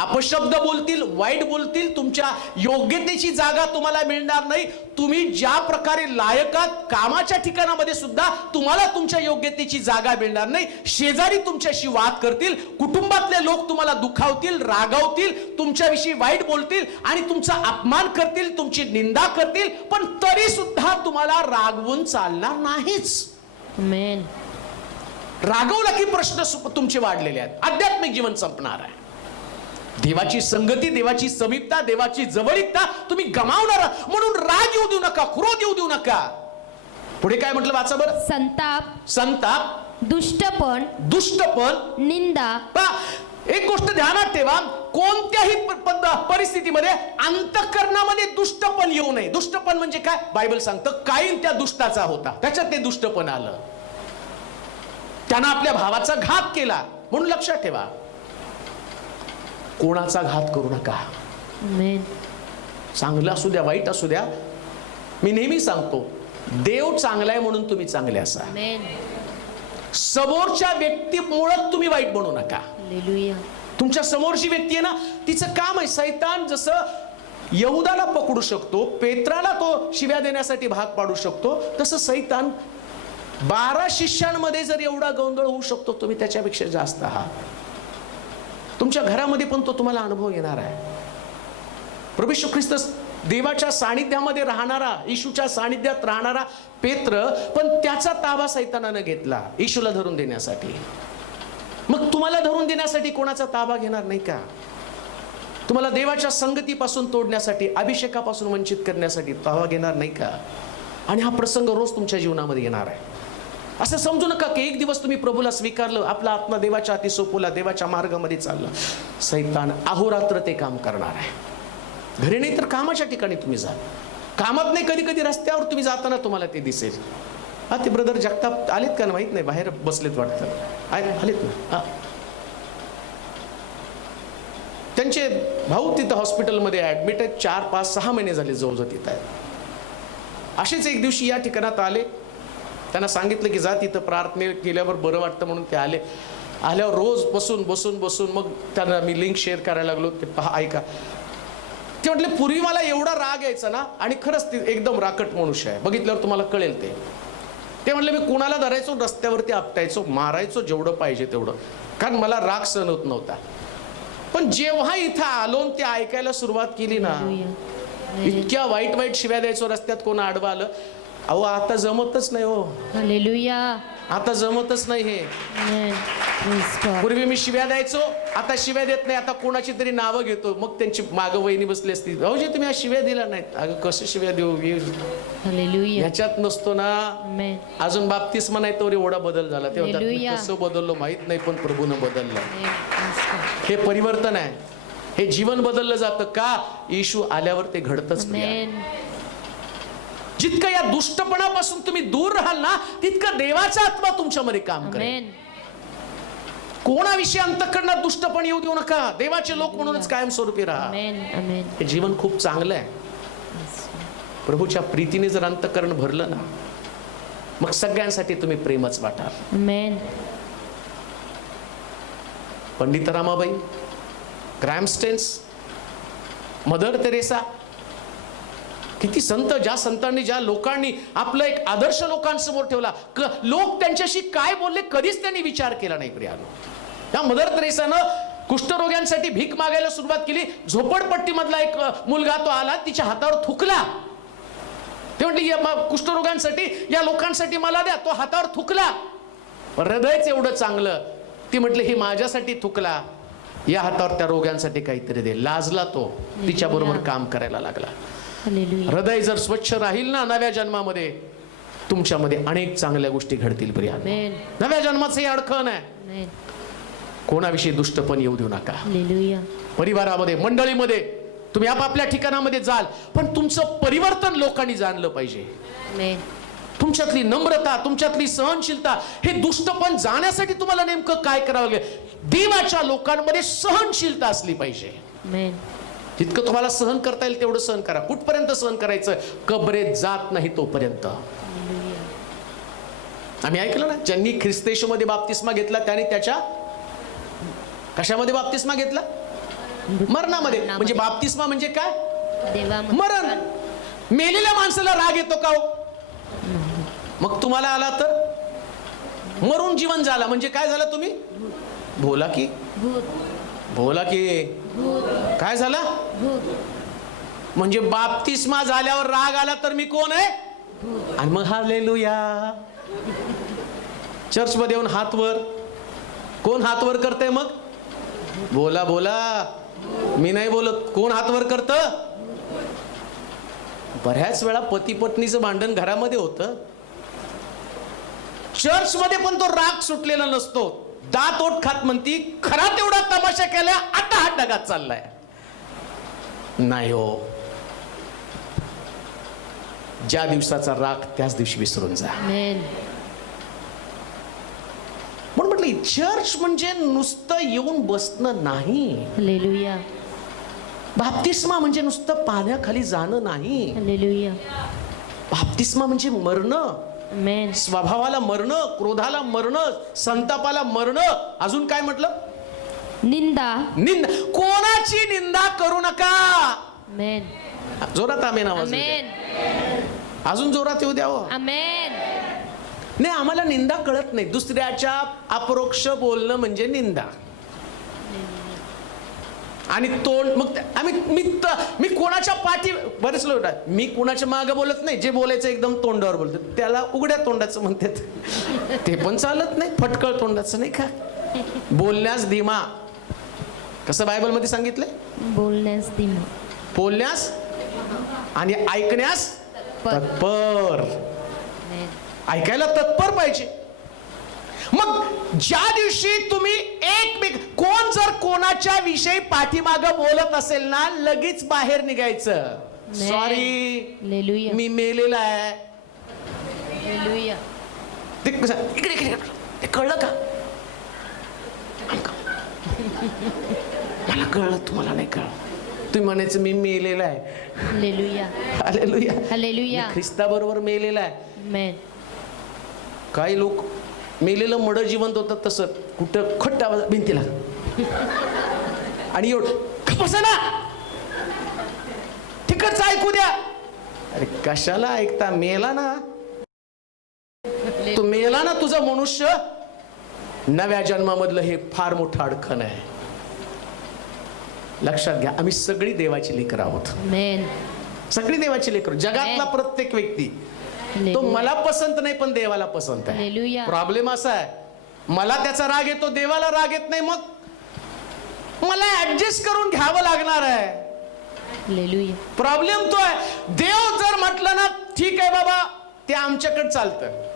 अपशब्द बोलतील, वाईट बोलतील, तुमच्या योग्यतेची जागा तुम्हाला मिळणार नाही. तुम्ही ज्या प्रकारे लायकात, कामाच्या ठिकाणामध्ये सुद्धा तुम्हाला तुमच्या योग्यतेची जागा मिळणार नाही. शेजारी तुमच्याशी वाद करतील, कुटुंबातले लोक तुम्हाला दुखावतील, रागावतील, तुमच्याविषयी वाईट बोलतील आणि तुमचा अपमान करतील, तुमची निंदा करतील, पण तरी सुद्धा तुम्हाला रागवून चालणार नाहीच. रागवला की प्रश्न तुमचे वाढलेले आहेत, आध्यात्मिक जीवन संपणार आहे. देवाची संगती, देवाची समीपता, देवाची जवळीकता तुम्ही गमावणार. म्हणून राग येऊ देऊ नका, क्रोध येऊ देऊ नका. पुढे काय म्हटलं वाचा बरं. संताप, दुष्टपण, निंदा. एक गोष्ट ध्यानात ठेवा, कोणत्याही परिस्थितीमध्ये अंतःकरणामध्ये दुष्टपण येऊ नये. दुष्टपण म्हणजे काय? बायबल सांगतं काईन त्या दुष्टाचा होता, त्याच्यात ते दुष्टपण आलं, त्यानं आपल्या भावाचा घात केला. म्हणून लक्षात ठेवा, कोणाचा घात करू नका. चांगलं असू द्या, वाईट असू द्या, मी नेहमी सांगतो, देव चांगला आहे म्हणून तुम्ही चांगले असा. समोरच्या व्यक्तीमुळे तुम्ही वाईट बनू नका. तुमच्या समोरची व्यक्ती आहे ना, तिचं काम आहे. सैतान जसं यहुदाला पकडू शकतो, पेत्राला तो शिव्या देण्यासाठी भाग पाडू शकतो, तसं सैतान 12 शिष्यांमध्ये जर एवढा गोंधळ होऊ शकतो, तुम्ही त्याच्यापेक्षा जास्त आहात. तुमच्या घरामध्ये पण तो तुम्हाला अनुभव येणार आहे. प्रभू येशू ख्रिस्त देवाच्या सानिध्यामध्ये राहणारा, येशूच्या सानिध्यात राहणारा पेत्र, पण त्याचा ताबा सैतानानं घेतला येशूला धरून देण्यासाठी. मग तुम्हाला धरून देण्यासाठी कोणाचा ताबा घेणार नाही का? तुम्हाला देवाच्या संगतीपासून तोडण्यासाठी, अभिषेकापासून वंचित करण्यासाठी ताबा घेणार नाही का? आणि हा प्रसंग रोज तुमच्या जीवनामध्ये येणार आहे. असं समजू नका की एक दिवस तुम्ही प्रभूला स्वीकारलं, आपला आत्मा देवाच्या हाती सोपवला, देवाच्या मार्गामध्ये चाललं, सैतान अहोरात्र ते काम करणार आहे. घरी नाही तर कामाच्या ठिकाणी तुम्ही जा. कामात नाही, कधी कधी रस्त्यावर तुम्ही जाताना तुम्हाला ते दिसेल. ते ब्रदर जगताप आलेत का माहित नाही, बाहेर बसलेत वाटतं, आलेत ना. त्यांचे भाऊ तिथं हॉस्पिटलमध्ये ऍडमिट आहेत, 4, 5, 6 महिने झाले जवळजवळ तिथं आहेत. असेच एक दिवशी या ठिकाणात आले, त्यांना सांगितलं की जा तिथं प्रार्थने केल्यावर बरं वाटतं म्हणून ते आले. आल्यावर रोज बसून मग त्यांना मी लिंक शेअर करायला लागलो, ते पहा, ऐका. ते म्हटले पूर्वी मला एवढा राग यायचा ना, आणि खरंच ते एकदम राकट मनुष्य आहे, बघितल्यावर तुम्हाला कळेल. ते म्हटले मी कुणाला धरायचो, रस्त्यावरती आपटायचो, मारायचो जेवढं पाहिजे तेवढं, कारण मला राग सहन होत नव्हता. पण जेव्हा इथं आलो ते ऐकायला सुरुवात केली ना, इतक्या वाईट शिव्या द्यायचो रस्त्यात, कोण आडवा आलं, अहो आता जमतच नाही हो. आता जमतच नाही हे. Amen. Praise God. पूर्वी मी शिव्या द्यायचो, आता शिव्या देत नाही. आता कोणाची तरी नावं घेतो, मग त्यांची मागं वहिनी बसली असती, भाऊजी तुम्ही आज शिव्या दिला नाहीत. अगं कसं शिव्या देऊ, Hallelujah. ह्याच्यात नसतो ना. Amen. अजून बाप्तिस्मा नाही तर एवढा बदल झाला. ते म्हणतात, मी Hallelujah. कसं बदललो माहित नाही, पण प्रभूनं बदललं. Amen. Praise God. हे परिवर्तन आहे, हे जीवन बदललं जातं का? येशू आल्यावर ते घडतच नाही. Amen. जितकं या दुष्टपणापासून तुम्ही दूर राहाल ना, तितकं देवाचा आत्मा तुमच्यामध्ये काम करेल. Amen. कोणाविषयी अंतःकरणात दुष्टपण येऊ देऊ नका. देवाचे लोक म्हणूनच कायमस्वरूपी राहा. Amen. Amen. हे जीवन खूप चांगलं आहे. प्रभूच्या प्रीतीने जर अंतःकरण भरलं ना, मग सगळ्यांसाठी तुम्ही प्रेमच वाटाल. Amen. Pandita Ramabai, Graham Staines, mother Teresa, किती संत, ज्या संतांनी, ज्या लोकांनी आपलं एक आदर्श लोकांसमोर ठेवला. लोक त्यांच्याशी काय बोलले कधीच त्यांनी विचार केला नाही. प्रियानो, त्या मदर तेरेसानं कुष्ठरोग्यांसाठी भीक मागायला सुरुवात केली. झोपडपट्टीमधला एक मुलगा तो आला, तिच्या हातावर थुकला. ते म्हटले कुष्ठरोगांसाठी, या लोकांसाठी मला द्या. तो हातावर थुकला. हृदयच एवढं चांगलं. ती म्हटली हे माझ्यासाठी थुकला, या हातावर त्या रोग्यांसाठी काहीतरी दे. लाजला तो, तिच्या बरोबर काम करायला लागला. Hallelujah. हृदय जर स्वच्छ राहील ना, नव्या जन्मामध्ये तुमच्यामध्ये अनेक चांगल्या गोष्टी घडतील. प्रिया, Amen. नव्या जन्माचं हे अडखण आहे. Amen. कोणाविषयी दुष्टपण येऊ देऊ नका. Hallelujah. परिवारामध्ये, मंडळीमध्ये तुम्ही आपापल्या ठिकाणामध्ये जाल, पण तुमचं परिवर्तन लोकांनी जाणलं पाहिजे. Amen. तुमच्यातली नम्रता, तुमच्यातली सहनशीलता, हे दुष्टपण जाण्यासाठी तुम्हाला नेमकं काय करावं लागेल? देवाच्या लोकांमध्ये सहनशीलता असली पाहिजे. Amen. जितकं तुम्हाला सहन करता येईल तेवढं सहन करा. कुठपर्यंत सहन करायचं? कबरेत जात नाही तोपर्यंत. आम्ही ऐकलं ना, ज्यांनी ख्रिस्त येशूमध्ये बाप्तिस्मा घेतला त्याने त्याच्या कशामध्ये बाप्तिस्मा घेतला? मरणामध्ये. म्हणजे बाप्तिस्मा म्हणजे काय? देवा मरण. मेलेल्या माणसाला राग येतो का हो? मग तुम्हाला आला तर मरून जीवन झाला म्हणजे काय झालं? तुम्ही बोला की, बोला की, काय झाला? म्हणजे बाप्तिस्मा झाल्यावर राग आला तर मी कोण आहे? आणि मग हालेलुया. चर्च मध्ये येऊन हात वर. कोण हात वर करते? मग बोला बोला, मी नाही बोलत. कोण हात वर करत? बऱ्याच वेळा पती पत्नीचं भांडण घरामध्ये होतं, चर्च मध्ये पण तो राग सुटलेला नसतो. दात ओठ खात म्हणती, खरा तेवढा तमाशा केला, आता हा ढगात चाललाय. नाही हो, ज्या दिवसाचा राग त्याच दिवशी विसरून जा. Amen. म्हणून म्हटलं चर्च म्हणजे नुसतं येऊन बसणं नाही. Hallelujah. बाप्तिस्मा म्हणजे नुसतं पाण्याखाली जाणं नाही. Hallelujah. बाप्तिस्मा म्हणजे मरणं. Amen. स्वभावाला मरणं, क्रोधाला मरणं, संतापाला मरणं. अजून काय म्हटलं? निंदा. निंदा. कोणाची निंदा करू नका. Amen. जोरात आमेन आवाज येऊ Amen. द्या. अजून जोरात येऊ द्यावं. Amen. नाही, आम्हाला निंदा कळत नाही. दुसऱ्याच्या अपरोक्ष बोलणं म्हणजे निंदा. आणि तोंड मग मी कोणाच्या पाठी, बरेच लोक मी कोणाच्या मागे बोलत नाही. जे बोलायचं एकदम तोंडावर बोलतो त्याला उघड्या तोंडाचं म्हणतात. ते पण चालत नाही. फटकळ तोंडाचं नाही का? बोलण्यास धीमा. कसं बायबल मध्ये सांगितलंय? बोलण्यास धीमा. बोलण्यास आणि ऐकण्यास तत्पर. Amen. ऐकायला तत्पर पाहिजे. मग ज्या दिवशी तुम्ही कोण जर कोणाच्या विषयी पाठीमागं बोलत असेल ना, लगेच बाहेर निघायचं. Amen. Sorry, Hallelujah. मी मेलेला आहे. Hallelujah. ते इकडे इकडे ते कळलं का? मला कळलं, तुम्हाला नाही कळलं. तुम्ही म्हणायचं मी मेलेला आहे. Hallelujah. हालेलुया. Hallelujah. ख्रिस्ताबरोबर मेलेला आहे. Amen. काही लोक मेलेलं मड जिवंत होतं तसं, कुठं खट्ट आवाज भिंतीला आणि एवढं बसा ना, तिकडचं ऐकू द्या. अरे कशाला ऐकता? मेला ना तू, मेला ना तुझा मनुष्य. नव्या जन्मामधलं हे फार मोठं अडखण आहे. लक्षात घ्या, आम्ही सगळी देवाची लेकरं आहोत. Amen. सगळी देवाची लेकरं. जगातला प्रत्येक व्यक्ती तो मला पसंत नाही पण देवाला पसंत आहे. हालेलुया. प्रॉब्लेम असा आहे, मला त्याचा राग येतो, देवाला राग येत नाही, मग मला ऍडजस्ट करून घ्यावं लागणार आहे. हालेलुया. प्रॉब्लेम तो आहे. देव जर म्हटलं ना ठीक आहे बाबा ते आमच्याकडे चालतं,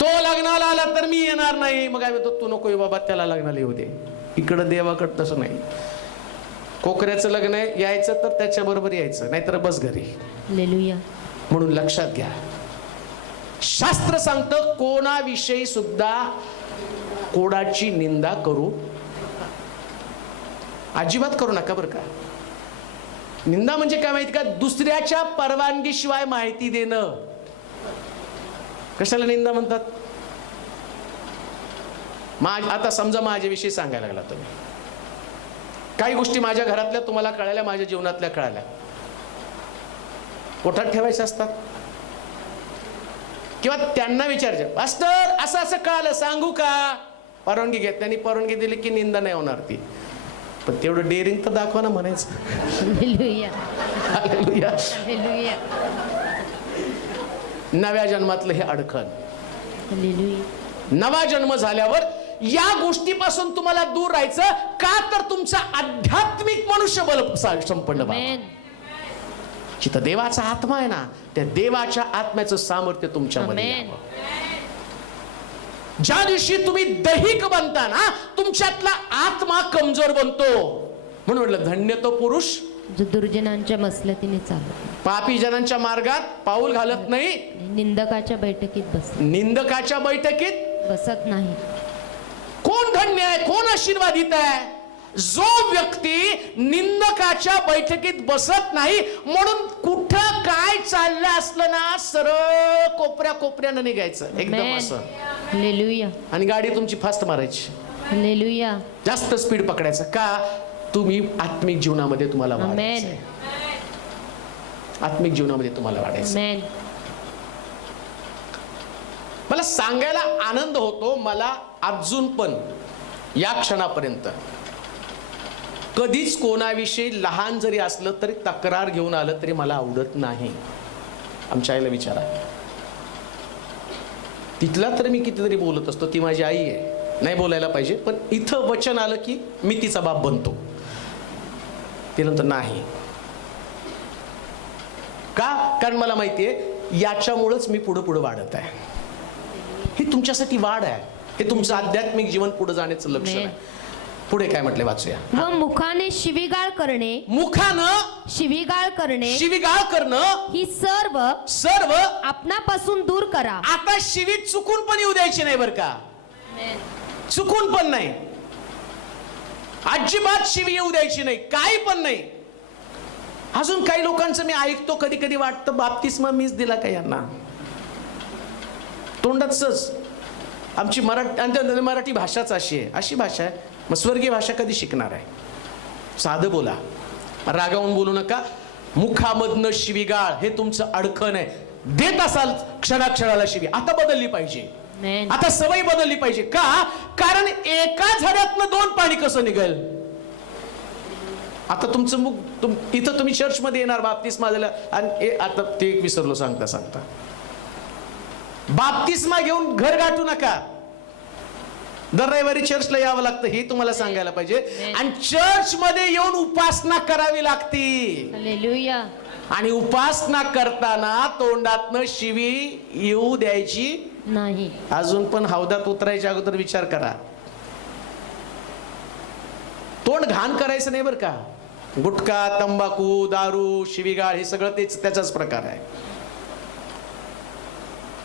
तो लग्नाला आला तर मी येणार नाही, मग काय म्हणतो तू नको बाबा त्याला लग्नाला येऊ दे. इकडं देवाकडं तसं नाही. कोकऱ्याचं लग्न आहे, यायचं तर त्याच्या बरोबर यायचं, नाहीतर बस घरी. हालेलुया. म्हणून लक्षात घ्या, शास्त्र सांगतं कोणाविषयी सुद्धा कोणाची निंदा करू अजिबात करू नका बरं का. निंदा म्हणजे काय माहिती का, दुसऱ्याच्या परवानगीशिवाय माहिती देणं. कशाला निंदा म्हणतात. आता समजा माझ्याविषयी सांगायला लागला तुम्ही, काही गोष्टी माझ्या घरातल्या तुम्हाला कळाल्या, माझ्या जीवनातल्या कळाल्या, पोटात ठेवायच्या असतात. किंवा त्यांना विचारायचं, मास्टर असं असं कळालं सांगू का, परवानगी घेत, त्यांनी परवानगी दिली की निंदा नाही होणार ती. पण तेवढं डेअरिंग तर दाखवा ना म्हणायचं. हालेलुया. हालेलुया. हालेलुया. नव्या जन्मातलं हे अडखण. हालेलुया. नवा जन्म झाल्यावर या गोष्टीपासून तुम्हाला दूर राहायचं का, तर तुमचा आध्यात्मिक मनुष्यबळ संपन्न व्हावं. आमेन. जिथं देवाचा आत्मा आहे ना, त्या देवाच्या आत्म्याचं सामर्थ्य तुमच्यामध्ये आमेन. यावं. ज्या दिवशी तुम्ही दैहिक बनता ना, तुमच्यातला आत्मा कमजोर बनतो. म्हणून म्हटलं धन्य तो पुरुष जो दुर्जनांच्या मसलतीने चालत, पापी जनांच्या मार्गात पाऊल घालत नाही, निंदकाच्या बैठकीत निंदकाच्या बैठकीत बसत नाही. कोण धन्य आहे, कोण आशीर्वादित आहे, जो व्यक्ती निंदकाच्या बैठकीत बसत नाही. म्हणून कुठं काय चाललं असलं ना, सरळ कोपऱ्या कोपऱ्यानं निघायचं एकदम असं. हालेलुया. आणि गाडी तुमची फास्ट मारायची, हालेलुया. जास्त स्पीड पकडायचं का, तुम्ही आत्मिक जीवनामध्ये तुम्हाला वाढायचं आहे. आत्मिक जीवनामध्ये तुम्हाला वाढायचं. आमेन. मला सांगायला आनंद होतो, मला अजून पण या क्षणापर्यंत कधीच कोणाविषयी लहान जरी असलं तरी तक्रार घेऊन आलं तरी मला आवडत नाही. आमच्या आईला विचारा, तिथला तर मी कितीतरी बोलत असतो, ती माझी आई आहे, नाही बोलायला पाहिजे, पण इथं वचन आलं की मी तिचा बाप बनतो. ती नंतर नाही का, कारण मला माहितीये याच्यामुळेच मी पुढे पुढे वाढत आहे. ही तुमच्यासाठी वाढ आहे, हे तुमचं आध्यात्मिक जीवन पुढे जाण्याचं लक्षण आहे. पुढे काय म्हटले वाचूया. व मुखाने शिवीगाळ करणे, मुखानं शिवीगाळ करणे, शिवीगाळ करणं ही सर्व सर्व आपणापासून दूर करा. आता शिवी चुकून पण येऊ द्यायची नाही बरं का, चुकून पण नाही, अजिबात शिवी येऊ द्यायची नाही, काही पण नाही. अजून काही लोकांचं मी ऐकतो, कधी कधी वाटतं बाप्तिस्मा मीच दिला का यांना, तोंडातच. आमची मराठी भाषाच अशी आहे, अशी भाषा आहे. मग स्वर्गीय भाषा कधी शिकणार आहे. साधं बोला, रागावून बोलू नका. मुखामधनं शिवीगाळ हे तुमचं अडखण आहे. देत असाल क्षणाक्षणाला शिवी, आता बदलली पाहिजे, आमेन. आता सवय बदलली पाहिजे. का, कारण एका झाडातनं दोन पाणी कसं निघेल. आता तुमचं मुख इथं तुम्ही चर्चमध्ये येणार बाप्तिस्मा झाला, आणि आता ते एक विसरलो सांगता सांगता, बाप्तिस्मा घेऊन घर गाठू नका. दर रविवारी चर्चला यावं लागतं हे तुम्हाला सांगायला पाहिजे. आणि चर्च मध्ये येऊन उपासना करावी लागती. हालेलुया. आणि उपासना करताना तोंडातनं शिवी येऊ द्यायची नाही. अजून पण हौदात उतरायच्या अगोदर विचार करा. तोंड घाण करायचं नाही बरं का. गुटखा, तंबाखू, दारू, शिवीगाळ हे सगळं तेच त्याचाच प्रकार आहे.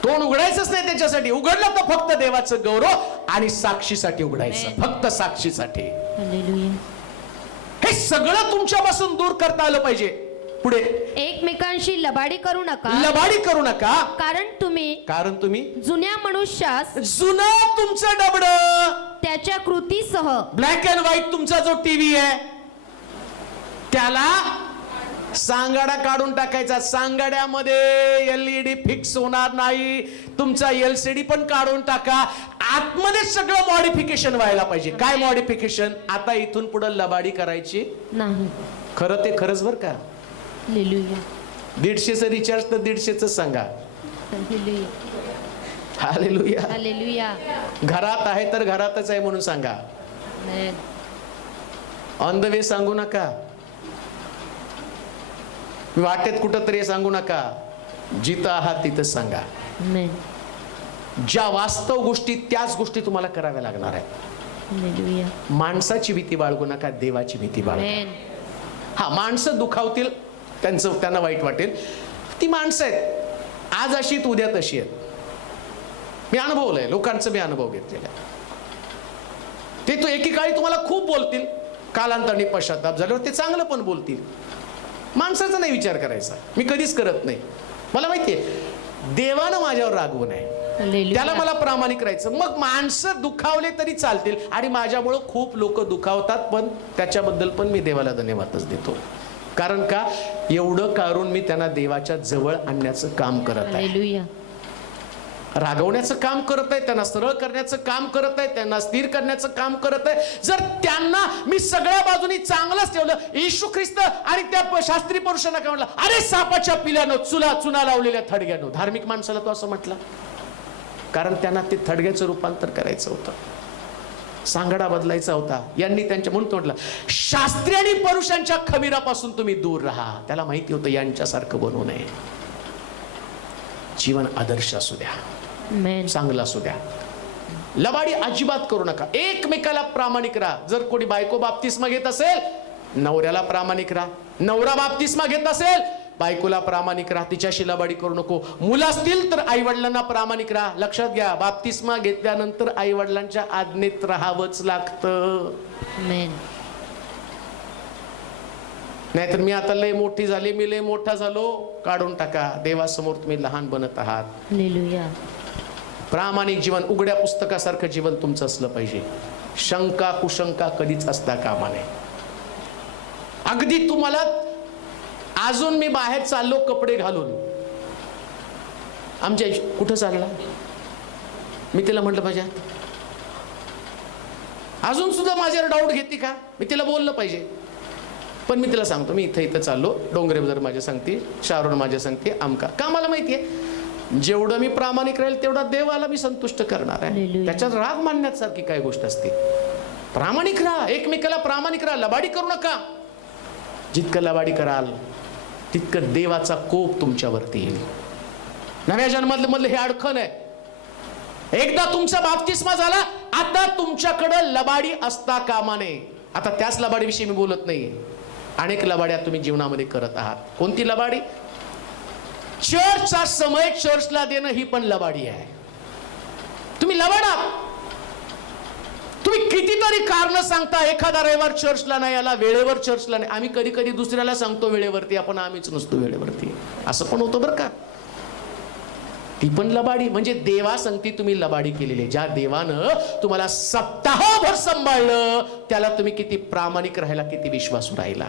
तोंड उघडायचंच नाही त्याच्यासाठी. उघडलं तर फक्त देवाचं गौरव आणि साक्षीसाठी उघडायचं, फक्त साक्षीसाठी. हालेलुया. हे सगळं तुमच्यापासून दूर करता आलं पाहिजे. पुढे, एकमेकांशी लबाडी करू नका, लबाडी करू नका, कारण तुम्ही जुन्या मनुष्यास जुनं तुमचं डबड, त्याच्या कृतीसह, ब्लॅक अँड व्हाईट तुमचा जो टीव्ही आहे त्याला सांगाडा काढून टाकायचा. सांगाड्यामध्ये LED फिक्स होणार नाही, तुमचा LCD पण काढून टाका. आतमध्ये सगळं मॉडिफिकेशन व्हायला पाहिजे. काय मॉडिफिकेशन, आता इथून पुढे लबाडी करायची नाही. खरं ते खरंच बरं का. हालेलुया. 150चं रिचार्ज तर 150च सांगा. हालेलुया. हालेलुया. घरात आहे तर घरातच आहे म्हणून सांगा. ऑन द वे सांगू नका. वाटेत कुठं तरी सांगू नका. जिथं आहात तिथंच सांगा. ज्या वास्तव गोष्टी त्याच गोष्टी तुम्हाला कराव्या लागणार आहेत. माणसाची भीती बाळगू नका, देवाची भीती बाळगा. हा, माणसं दुखावतील, त्यांना वाईट वाटेल. ती माणसं आहेत, आज अशी आहेत, उद्या तशी आहेत. मी अनुभवलंय, लोकांचं मी अनुभव घेतलेला. ते तो एकेकाळी तुम्हाला खूप बोलतील, कालांतराने पश्चाताप झाल्यावर ते चांगलं पण बोलतील. माणसाचा नाही विचार करायचा, मी कधीच करत नाही. मला माहितीये देवानं माझ्यावर रागवू नये, त्याला मला प्रामाणिक राहायचं. मग माणसं दुखावले तरी चालतील, आणि माझ्यामुळं खूप लोक दुखावतात, पण त्याच्याबद्दल पण मी देवाला धन्यवादच देतो. कारण का, एवढं करून मी त्यांना देवाच्या जवळ आणण्याचं काम करत आहे. रागवण्याचं काम करत आहे, त्यांना सरळ करण्याचं काम करत आहे, त्यांना स्थिर करण्याचं काम करत आहे. जर त्यांना मी सगळ्या बाजूनी चांगलंच ठेवलं, येशू ख्रिस्त आणि त्या शास्त्री पुरुषांना काय म्हटलं, अरे सापाच्या पिल्यानं चुना लावलेल्या थडग्यानं. धार्मिक माणसाला तो असं म्हटला, कारण त्यांना ते थडग्याचं रूपांतर करायचं होतं, सांगडा बदलायचा होता. यांनी त्यांच्या म्हणून म्हटलं, शास्त्री आणि पुरुषांच्या खमीरापासून तुम्ही दूर राहा. त्याला माहिती होतं यांच्यासारखं बनवू नये. जीवन आदर्श असू द्या, चांगलं असू द्या. लबाडी अजिबात करू नका. एकमेकाला प्रामाणिक राहा. जर कोणी बायको बाप्तिस्मा घेत असेल, नवऱ्याला प्रामाणिक राहा. नवरा बाप्तिस्मा घेत असेल, बायकोला प्रामाणिक राहा, तिच्याशी लबाडी करू नको. मुलं असतील तर आई वडिलांना प्रामाणिक राहा. लक्षात घ्या, बाप्तिस्मा घेतल्यानंतर आई वडिलांच्या आज्ञेत राहावंच लागतं. नाहीतर मी आता लय मोठी झाली, मी लय मोठा झालो, काढून टाका. देवासमोर तुम्ही लहान बनत आहात. प्रामाणिक जीवन, उघड्या पुस्तकासारखं जीवन तुमचं असलं पाहिजे. शंका कुशंका कधीच असता कामा नये. अगदी तुम्हाला अजून मी बाहेर चाललो कपडे घालून, आमच्या कुठं चालला, मी तिला म्हटलं पाहिजे, अजून सुद्धा माझ्यावर डाऊट घेते का, मी तिला बोललं पाहिजे. पण मी तिला सांगतो, मी इथं चाललो, डोंगरे बाजार माझ्या सांगते, शारोन माझ्या सांगते, आमका. का मला माहितीये, जेवढं मी प्रामाणिक राहील तेवढा देवाला मी संतुष्ट करणार आहे. त्याच्यात राग मानण्यासारखी काय गोष्ट असते. प्रामाणिक राहा, एकमेकाला प्रामाणिक राहा, लबाडी करू नका. जितकं लबाडी कराल तितकं देवाचा कोप तुमच्यावरती येईल. नव्या जन्मातलं हे अडखण आहे. एकदा तुमचा बाप्तिस्मा झाला, आता तुमच्याकडे लबाडी असता कामा नये. आता त्याच लबाडीविषयी मी बोलत नाही, अनेक लबाड्या तुम्ही जीवनामध्ये करत आहात. कोणती लबाडी? चर्चचा समय चर्चला देणं ही पण लबाडी आहे. तुम्ही लबाडा. तुम्ही कितीतरी कारण सांगता, एखादा रविवार चर्चला नाही आला, वेळेवर चर्चला नाही. आम्ही कधी कधी दुसऱ्याला सांगतो वेळेवरती, आपण आम्हीच नसतो वेळेवरती. असं पण होतं बरं का. ती पण लबाडी. म्हणजे देवा सांगती तुम्ही लबाडी केलेली. ज्या देवानं तुम्हाला सप्ताहभर सांभाळलं, त्याला तुम्ही किती प्रामाणिक राहिला, किती विश्वासू राहिला.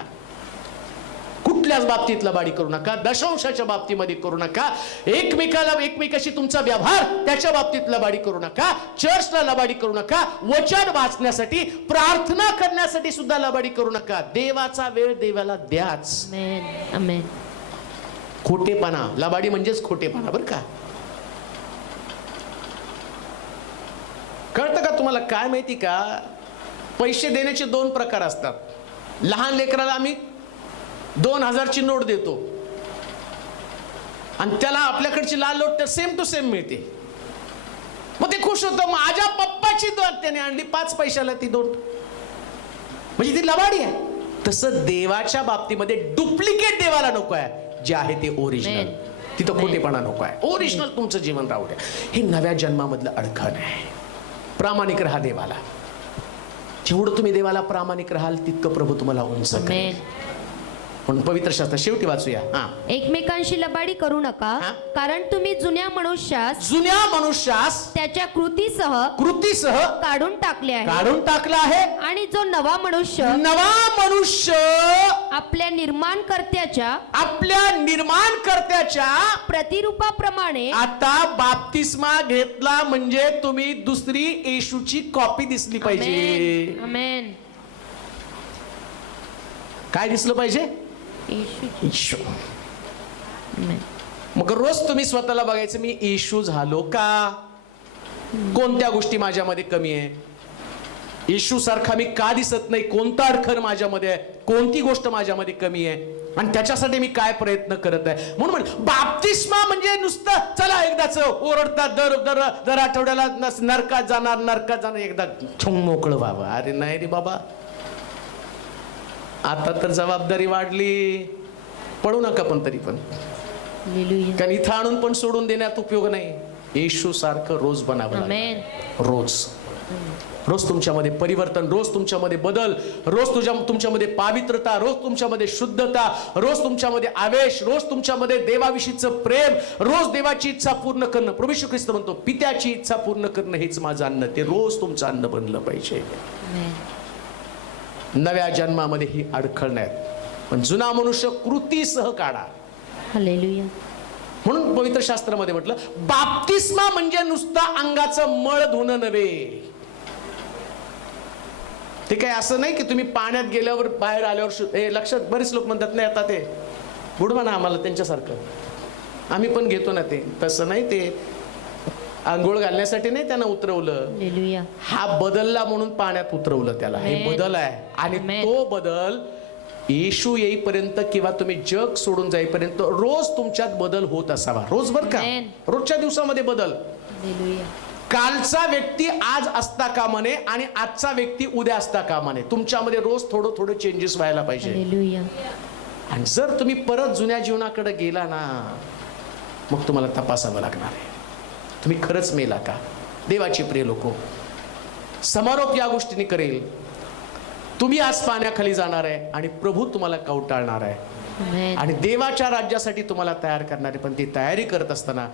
कुठल्याच बाबतीत लबाडी करू नका. दशांशाच्या बाबतीमध्ये करू नका. एकमेकाशी तुमचा व्यवहार, त्याच्या बाबतीत लबाडी करू नका. चर्चला लबाडी करू नका. वचन वाचण्यासाठी, प्रार्थना करण्यासाठी सुद्धा लबाडी करू नका. देवाचा वेळ देवाला द्याच. खोटेपणा, लबाडी म्हणजेच खोटेपणा बरं का. कळतं का तुम्हाला? काय माहिती का, पैसे देण्याचे 2 प्रकार असतात. लहान लेकराला आम्ही 2000ची नोट देतो आणि त्याला आपल्याकडची लाल नोट सेम टू सेम मिळते. मग ते खुश होतं. माझ्या पप्पाची नोट त्याने आणली 5 पैशाला ती नोट, म्हणजे ती लबाडी आहे. तसं देवाच्या बाबतीमध्ये डुप्लिकेट देवाला नको आहे. जे आहे ते ओरिजिनल. तिथं खोटेपणा नको आहे. ओरिजिनल तुमचं जीवन राहू द्या. हे नव्या जन्मामधलं अडखण आहे. प्रामाणिक राहा देवाला. जेवढं तुम्ही देवाला प्रामाणिक राहाल तितकं प्रभू तुम्हाला उंच करेल. पण पवित्र शास्त्र शेवटी वाचूया. एकमेकांशी लबाडी करू नका, कारण तुम्ही जुन्या मनुष्यास त्याच्या कृतीसह काढून टाकले आहे. आणि जो नवा मनुष्य आपल्या निर्माणकर्त्याच्या प्रतिरूपाप्रमाणे. आता बाप्तिस्मा घेतला म्हणजे तुम्ही दुसरी येशूची कॉपी दिसली पाहिजे. आमेन. काय दिसलं पाहिजे? येशू. मग रोज तुम्ही स्वतःला बघायचं, मी येशू झालो का? कोणत्या गोष्टी माझ्यामध्ये कमी आहे? येशू सारखा मी का दिसत नाही? कोणता अडखर माझ्यामध्ये आहे? कोणती गोष्ट माझ्यामध्ये कमी आहे? आणि त्याच्यासाठी मी काय प्रयत्न करत आहे? म्हणून बाप्तिस्मा म्हणजे नुसतं चला एकदाच ओरडतात दर आठवड्याला नरकात जाणार एकदा मोकळं व्हावं. अरे नाही रे बाबा, आता तर जबाबदारी वाढली, पळू नका पण तरी पण, कारण इथं आणून पण सोडून देण्यात उपयोग नाही. येशू सारखं रोज बनावं लागेल. रोज तुमच्यामध्ये परिवर्तन, रोज तुमच्यामध्ये बदल, रोज तुमच्यामध्ये पावित्रता, रोज तुमच्यामध्ये शुद्धता, रोज तुमच्यामध्ये आवेश, रोज तुमच्यामध्ये देवाविषयीचं प्रेम, रोज देवाची इच्छा पूर्ण करणं. प्रभू येशू ख्रिस्त म्हणतो, पित्याची इच्छा पूर्ण करणं हेच माझं अन्न. ते रोज तुमचं अन्न बनलं पाहिजे. नव्या जन्मामध्ये ही अडखळ नाहीत, पण जुना मनुष्य कृतीसह काढा. म्हणून पवित्र शास्त्रामध्ये म्हटलं, बाप्तिस्मा म्हणजे नुसता अंगाचं मळ धुणं नव्हे. ते काय असं नाही की तुम्ही पाण्यात गेल्यावर बाहेर आल्यावर लक्षात. बरेच लोक म्हणतात नाही आता ते बुडवा ना आम्हाला त्यांच्यासारखं, आम्ही पण घेतो ना ते. तसं नाही, ते आंघोळ घालण्यासाठी नाही त्यांना उतरवलं. हा बदलला म्हणून पाण्यात उतरवलं त्याला. हे बदल आहे. आणि तो बदल येशू येईपर्यंत किंवा तुम्ही जग सोडून जाईपर्यंत रोज तुमच्यात बदल होत असावा. रोज बर का, रोजच्या दिवसामध्ये बदल. कालचा व्यक्ती आज असता कामा नये आणि आजचा व्यक्ती उद्या असता कामा नये. तुमच्यामध्ये रोज थोडं थोडं चेंजेस व्हायला पाहिजे. आणि जर तुम्ही परत जुन्या जीवनाकडे गेला ना, मग तुम्हाला तपासावं लागणार आहे, तुम्ही खरंच मेला का? देवाची प्रिय लोको, समारोप या गोष्टीने करेल. तुम्ही आज पाण्याखाली जाणार आहे आणि प्रभू तुम्हाला कवटाळणार आहे आणि देवाच्या राज्यासाठी तुम्हाला तयार करणार आहे. पण ती तयारी करत असताना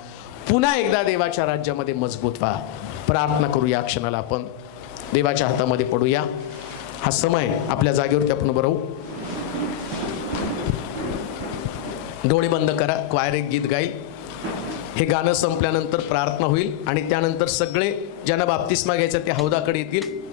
पुन्हा एकदा देवाच्या राज्यामध्ये मजबूत व्हा. प्रार्थना करू. या क्षणाला आपण देवाच्या हातामध्ये पडूया. हा समय आपल्या जागेवरती आपण उभं राहू. डोळे बंद करा. क्वायर एक गीत गाईल. हे गाणं संपल्यानंतर प्रार्थना होईल आणि त्यानंतर सगळे ज्यांना बाप्तिस्मा घ्यायचा ते हौदाकडे येतील.